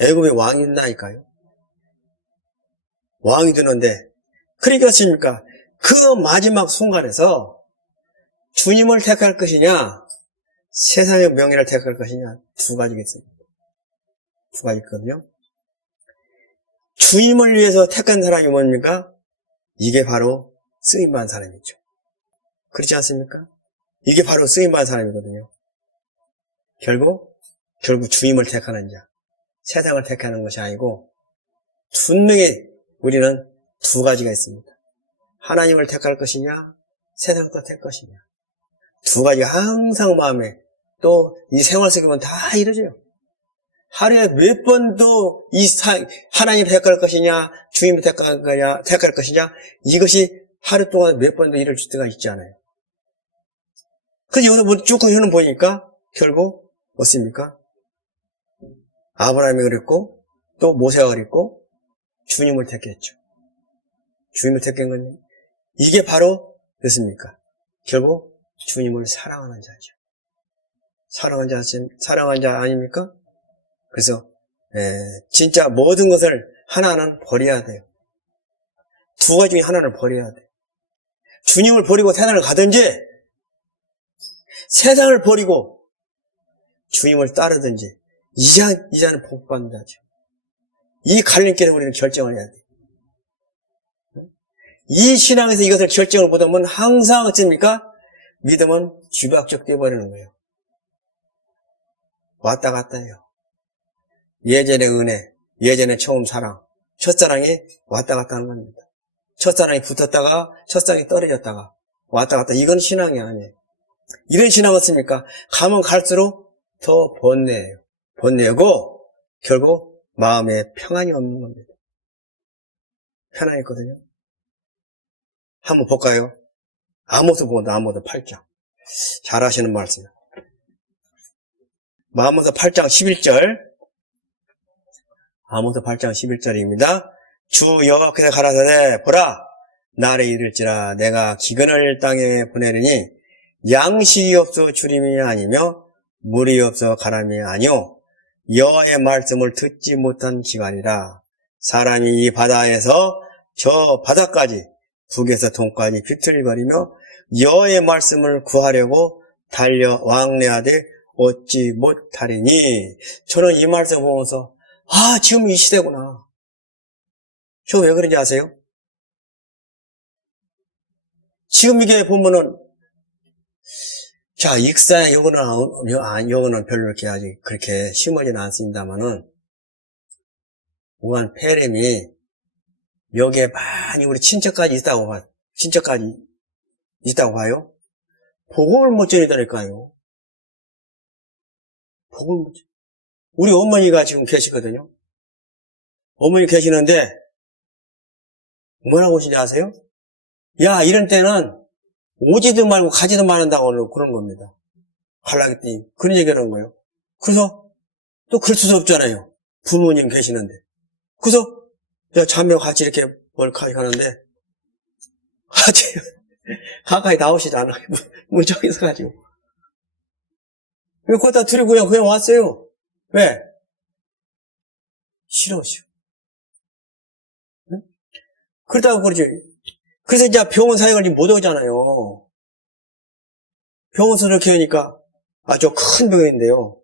애굽의 왕이 된다니까요. 왕이 되는데, 그러니까 어떻습니까? 그 마지막 순간에서 주님을 택할 것이냐, 세상의 명예를 택할 것이냐, 두 가지가 있습니다. 두 가지 있거든요. 주님을 위해서 택한 사람이 뭡니까? 이게 바로 쓰임받은 사람이죠. 그렇지 않습니까? 이게 바로 쓰임받은 사람이거든요. 결국 주님을 택하는 자, 세상을 택하는 것이 아니고 분명히 우리는 두 가지가 있습니다. 하나님을 택할 것이냐, 세상을 택할 것이냐. 두 가지가 항상 마음에, 또 이 생활 속에 보면 다 이러죠. 하루에 몇 번도 하나님 택할 것이냐, 주님을 택할 것이냐, 이것이 하루 동안 몇 번도 이룰 때가 있지 않아요. 그래서 여기서 쭉 현은 보니까 결국 어떻습니까? 아브라함이 그랬고, 또 모세가 그랬고, 주님을 택했죠. 주님을 택한 건 이게 바로 됐습니까? 결국 주님을 사랑하는 자죠. 사랑하는 자 아닙니까? 그래서 진짜 모든 것을 하나는 버려야 돼요. 두 가지 중에 하나를 버려야 돼요. 주님을 버리고 세상을 가든지 세상을 버리고 주님을 따르든지 이자는 복받는 자죠. 이 갈림길에 우리는 결정을 해야 돼요. 이 신앙에서 이것을 결정을 못하면 항상 어떻습니까? 믿음은 쥐박적 되어버리는 거예요. 왔다 갔다 해요. 예전의 은혜, 예전의 처음 사랑, 첫사랑이 왔다 갔다 하는 겁니다. 첫사랑이 붙었다가 첫사랑이 떨어졌다가 왔다 갔다. 이건 신앙이 아니에요. 이런 신앙은 어떻습니까? 가면 갈수록 더 번뇌고 결국 마음에 평안이 없는 겁니다. 편안이 있거든요. 한번 볼까요? 아모스 본다. 아모스 8장. 잘하시는 말씀. 아모스 8장 11절. 아모스 8장 11절입니다. 주 여호와께서 가라사대 보라 날에 이를지라 내가 기근을 땅에 보내리니 양식이 없어 주림이 아니며 물이 없어 가람이 아니오 여호와의 말씀을 듣지 못한 기간이라. 사람이 이 바다에서 저 바다까지 북에서 동까지 비틀거리며 여호와의 말씀을 구하려고 달려 왕래하되 얻지 못하리니. 저는 이 말씀 보면서 지금 이 시대구나. 저 왜 그런지 아세요? 지금 이게 보면은 자, 익사에 요거는 별로 이렇게 아직 그렇게 심하지는 않습니다만은 우한 폐렴이 여기에 많이 우리 친척까지 있다고 봐요. 복음을 못 전이다니까요. 복음을 못 전. 우리 어머니가 지금 계시거든요. 어머니 계시는데 뭐라고 하시는지 아세요? 야, 이런 때는 오지도 말고 가지도 말한다고 그런 겁니다. 갈라겠더니 그런 얘기를 한 거예요. 그래서 또 그럴 수도 없잖아요. 부모님 계시는데. 그래서 자매와 같이 이렇게 멀카이 가는데 같이 가까이 나오시지 않아요. 무척 있어가지고. 거기다 드리고 그냥 왔어요. 왜? 싫어. 응? 그러다가 그러지. 그래서 이제 병원 사역을 못 오잖아요. 병원에서 이렇게 하니까 아주 큰 병인데요.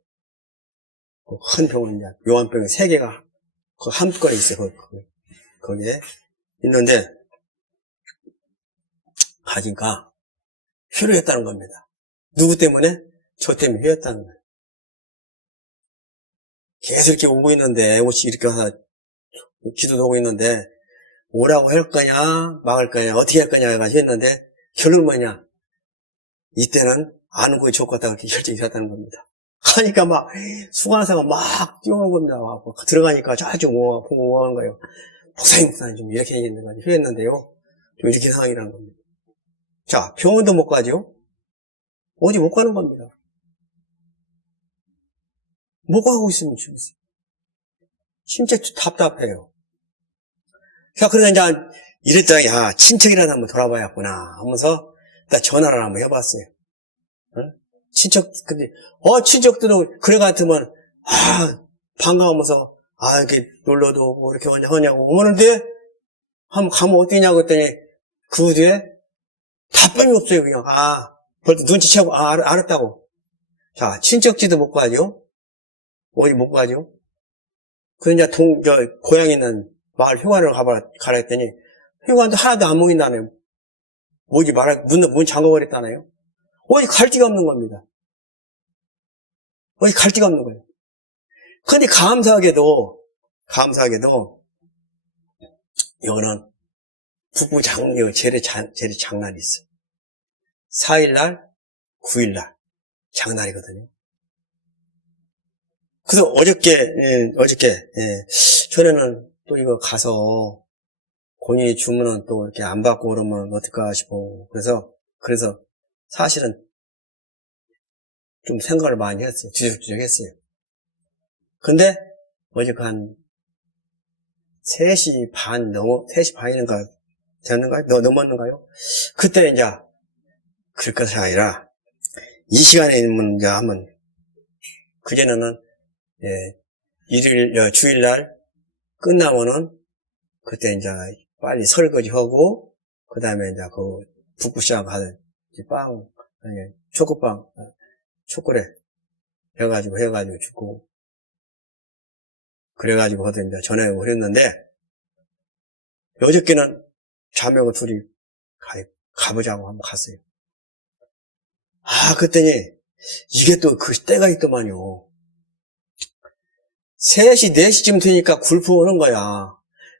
그 큰 병은 이제 요한병이 3개가 그 한꺼번에 있어요. 거기에 있는데 가니까 필요했다는 겁니다. 누구 때문에? 저 때문에 필요했다는 거예요. 계속 이렇게 오고 있는데, 이렇게 하나 기도도 하고 있는데, 오라고 할 거냐, 막을 거냐, 어떻게 할 거냐 해가지고 했는데, 결론은 뭐냐? 이때는 안 오고 좋겠다 그렇게 결정이 됐다는 겁니다. 하니까 막, 수강사가 막 뛰어오는 겁니다. 들어가니까 저쪽 보고 오는 거예요. 목사님 좀 이렇게 얘기했는데, 했는데요. 좀 이렇게 상황이라는 겁니다. 자, 병원도 못 가죠? 어디 못 가는 겁니다. 못 가고 있으면 죽겠어요. 진짜 답답해요. 자, 그래서 이제 이랬더니, 야, 친척이라도 한번 돌아봐야겠구나 하면서 나 전화를 한번 해봤어요. 응? 근데, 친척들도 그래 같으면, 반가우면서, 이렇게 놀러도 오고, 이렇게 하냐고. 오는데, 한번 가면 어떠냐고 했더니, 그 뒤에 답변이 없어요, 그냥. 벌써 눈치채고, 알았다고. 자, 친척지도 못 가죠? 어디 못 가죠? 그래서 이제 고향에 있는 마을 회관을 가라 했더니, 회관도 하나도 안 모인다네요. 문 잠궈버렸다네요. 어디 갈 데가 없는 겁니다. 어디 갈 데가 없는 거예요. 근데 감사하게도, 이거는 부부 재래 장날이 있어요. 4일날, 9일날, 장날이거든요. 그래서 어저께, 전에는 또 이거 가서, 본인이 주문은 또 이렇게 안 받고 그러면 어떨까 싶고, 그래서 사실은 좀 생각을 많이 했어요. 뒤적뒤적 했어요. 근데, 어저께 한 3시 반인가 넘었는가요? 그때 이제, 그럴 것이 아니라, 이 시간에 있는 이제 하면, 그전에는, 주일날 끝나면은, 그때 이제 빨리 설거지 하고, 그 다음에 이제 북부시장 하는, 초콜릿 해가지고 주고, 그래가지고 하던 이제 전화를 했는데, 어저께는 자매가 둘이 가보자고 한번 갔어요. 그랬더니, 이게 또 그 때가 있더만요. 3시, 4시쯤 되니까 굴프 오는 거야.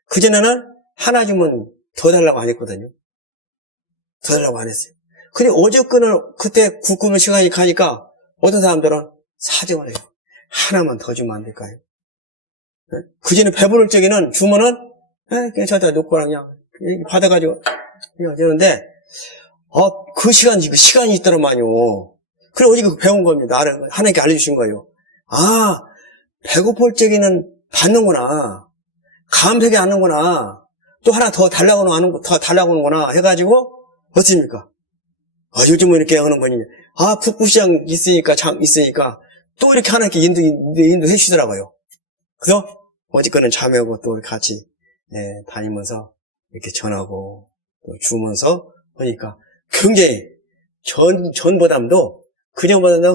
그전에는 하나 주면 더 달라고 안 했거든요. 더 달라고 안 했어요. 근데 어저께는 그때 굴 시간이 가니까 어떤 사람들은 사정을 해요. 하나만 더 주면 안 될까요? 그전에 배부를 적에는 주면은, 그냥 저기다 놓고 그냥 받아가지고, 그냥 되는데, 그 시간이 있더라만요. 그래, 어제 배운 겁니다. 하나님께 알려주신 거예요. 배고플 적에는 받는구나. 감사하게 하는구나. 또 하나 더 달라고 하는구나. 해가지고, 어떻습니까? 요즘은 이렇게 하는 거니. 북부시장 있으니까, 또 이렇게 하나님께 인도해 주시더라고요. 그래서, 어저께는 자매하고 또 같이, 다니면서, 이렇게 전하고, 또 주면서, 하니까, 굉장히, 전보다도, 그전보다는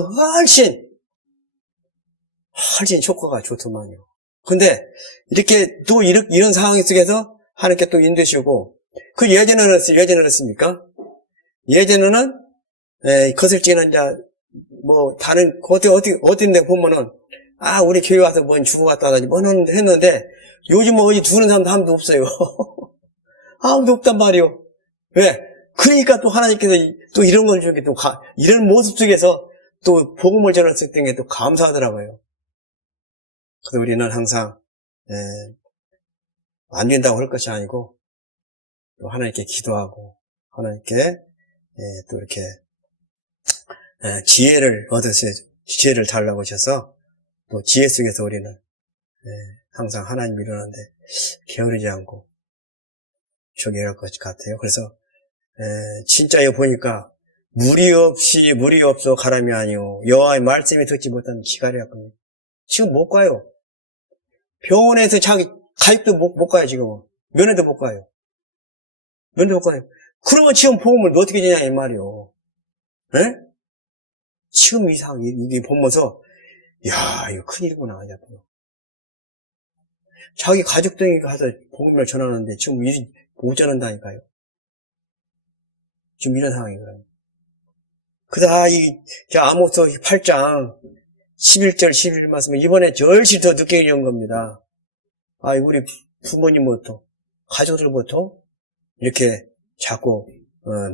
훨씬 효과가 좋더만요. 근데, 이렇게, 또 이런 상황 속에서, 하나님께 또 인도시고, 예전에는 어떻습니까? 예전에는, 거슬지는 이제, 다른, 어딘데 보면은, 우리 교회 와서 뭔 주고 갔다 하다니, 했는데, 요즘은 어디 두는 사람도 아무도 없어요. 아무도 없단 말이요. 왜? 그러니까 또 하나님께서 또 이런 걸 주게 이런 모습 속에서 또 복음을 전했을 때 또 감사하더라고요. 그래서 우리는 항상, 안 된다고 할 것이 아니고, 또 하나님께 기도하고, 하나님께, 또 이렇게, 지혜를 달라고 하셔서, 또 지혜 속에서 우리는, 항상 하나님 이루는데, 게으르지 않고, 저기 이럴 것 같아요. 그래서, 진짜 이거 보니까, 무리 없어 가람이 아니오. 여호와의 말씀이 듣지 못하는 기갈이었거든요. 지금 못 가요. 병원에서 가입도 못 가요, 지금. 면회도 못 가요. 그러면 지금 복음을 어떻게 되냐, 이 말이요. 네? 지금 이게 보면서, 야, 이거 큰일이구나, 앞으로. 자기 가족들이 가서 복음을 전하는데 지금 못 전한다니까요. 지금 이런 상황이거든요. 그다, 아모스 8장 11절 11절 말씀은 이번에 절실 더 늦게 읽은 겁니다. 우리 부모님부터, 가족들부터 이렇게 자꾸,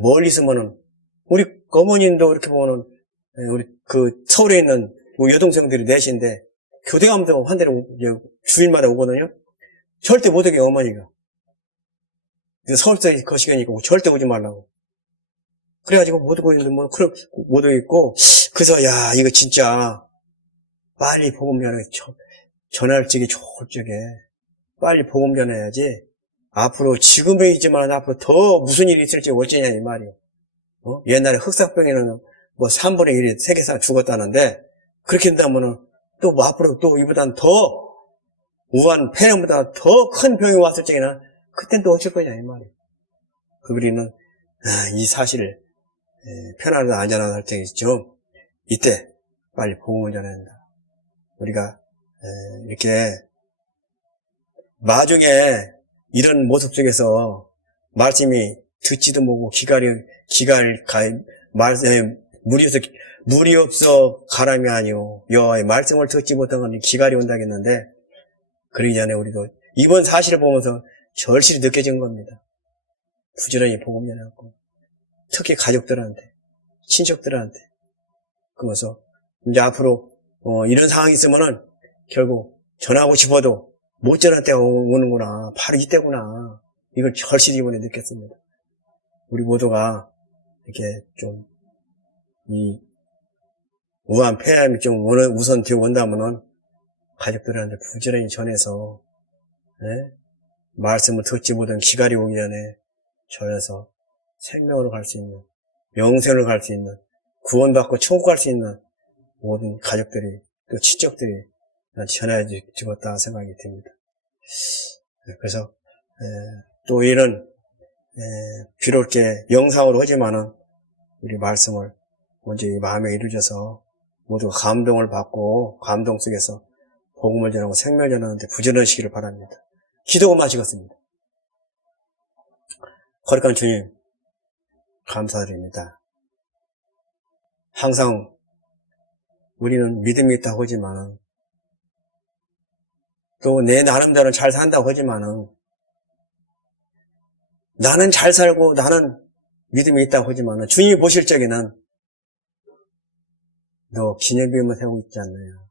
멀리 있으면은, 우리 어머님도 이렇게 보면은, 우리 서울에 있는 우리 여동생들이 넷인데, 교대 가면서 한 대를 주일마다 오거든요? 절대 못 오게, 어머니가. 서울서 거시기니까 절대 오지 말라고. 그래가지고 못 오고 있는데, 못 오겠고, 그래서, 야, 이거 진짜, 빨리 복음 전할 적에 좋을 적에, 빨리 복음 전해야지, 앞으로, 지금이지만 앞으로 더 무슨 일이 있을지 어쩌냐, 이 말이에요. 옛날에 흑사병에는 3분의 1이 세계사 죽었다는데, 그렇게 된다면은, 또 앞으로 또 이보다는 더, 우한 폐렴보다 더 큰 병이 왔을 적에는, 그땐 또 어쩔 거냐, 이 말이에요. 우리는, 이 사실을, 편안하고 안전하다 할 적이죠. 이때, 빨리 복음을 전해야 된다. 우리가, 이렇게, 마중에 이런 모습 속에서 말씀이 듣지도 못하고 물이 없어 가람이 아니오. 여호와의 말씀을 듣지 못한 건 기갈이 온다겠는데, 그러기 전에 우리도 이번 사실을 보면서 절실히 느껴진 겁니다. 부지런히 복음 전하고, 특히 가족들한테, 친척들한테. 그러면서 이제 앞으로 이런 상황이 있으면은 결국 전하고 싶어도 못 전할 때가 오는구나. 바로 이때구나. 이걸 절실히 이번에 느꼈습니다. 우리 모두가 이렇게 좀 이 우한 폐암이 좀 우선 뒤에 온다면은 가족들한테 부지런히 전해서, 말씀을 듣지 못한 기갈이 오기 전에 전해서 생명으로 갈 수 있는, 영생으로 갈 수 있는, 구원받고 천국 갈 수 있는 모든 가족들이, 또 친척들이 전해야 되겠다 생각이 듭니다. 그래서 또 이런 비록 이렇게 영상으로 하지만은 우리 말씀을 먼저 이 마음에 이루어져서 모두가 감동을 받고 감동 속에서 복음을 전하고 생명을 전하는데 부지런하시기를 바랍니다. 기도가 마치겠습니다. 거룩한 주님, 감사드립니다. 항상 우리는 믿음이 있다고 하지만은, 또 내 나름대로 잘 산다고 하지만은, 나는 잘 살고 나는 믿음이 있다고 하지만은, 주님이 보실 적에는 너 기념비만 세우고 있지 않나요?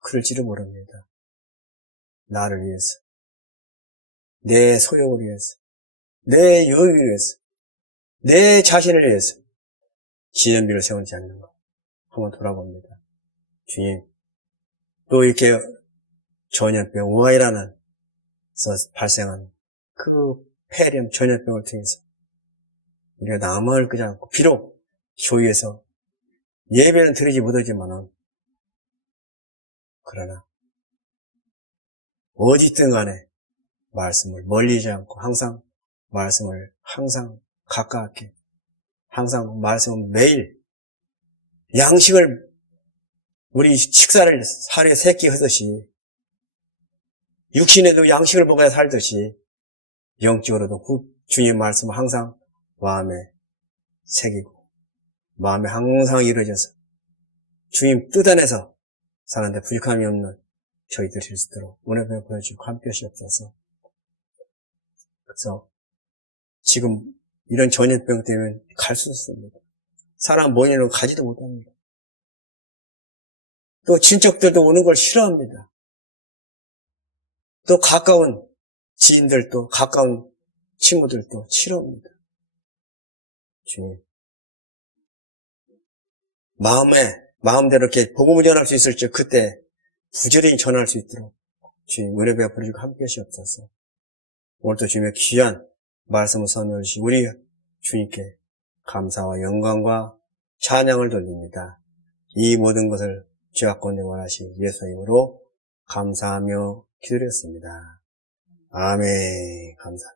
그럴지도 모릅니다. 나를 위해서, 내 소욕을 위해서, 내 여유를 위해서, 내 자신을 위해서 기념비를 세우지 않는 것 한번 돌아봅니다. 주님, 또 이렇게 전염병, 우하이라는 발생한 그 폐렴 전염병을 통해서 우리가 남을 끄지 않고, 비록 교회에서 예배는 드리지 못하지만은, 그러나 어디 있든 간에 말씀을 멀리지 않고 항상 말씀을 항상 가깝게, 항상 말씀을 매일 양식을, 우리 식사를 하루에 3끼 하듯이 육신에도 양식을 먹어야 살듯이 영적으로도 주님의 말씀을 항상 마음에 새기고 마음에 항상 이루어져서 주님 뜻 안에서 사는데 부족함이 없는 저희들이 될 수 있도록 은혜 베풀어주시고 함께 하시옵소서. 그래서 지금 이런 전염병 때문에 갈 수 없습니다. 사람 모이는 가지도 못합니다. 또 친척들도 오는 걸 싫어합니다. 또 가까운 지인들도, 가까운 친구들도 싫어합니다. 주님, 마음대로 이렇게 복음을 전할 수 있을 적 그때 부지런히 전할 수 있도록 주님 은혜 베풀어주고 함께 하시옵소서. 오늘도 주님의 귀한 말씀을 선물해 주신 우리 주님께 감사와 영광과 찬양을 돌립니다. 이 모든 것을 죄악권에 원하시 예수의 이름으로 감사하며 기도드렸습니다. 아멘. 감사합니다.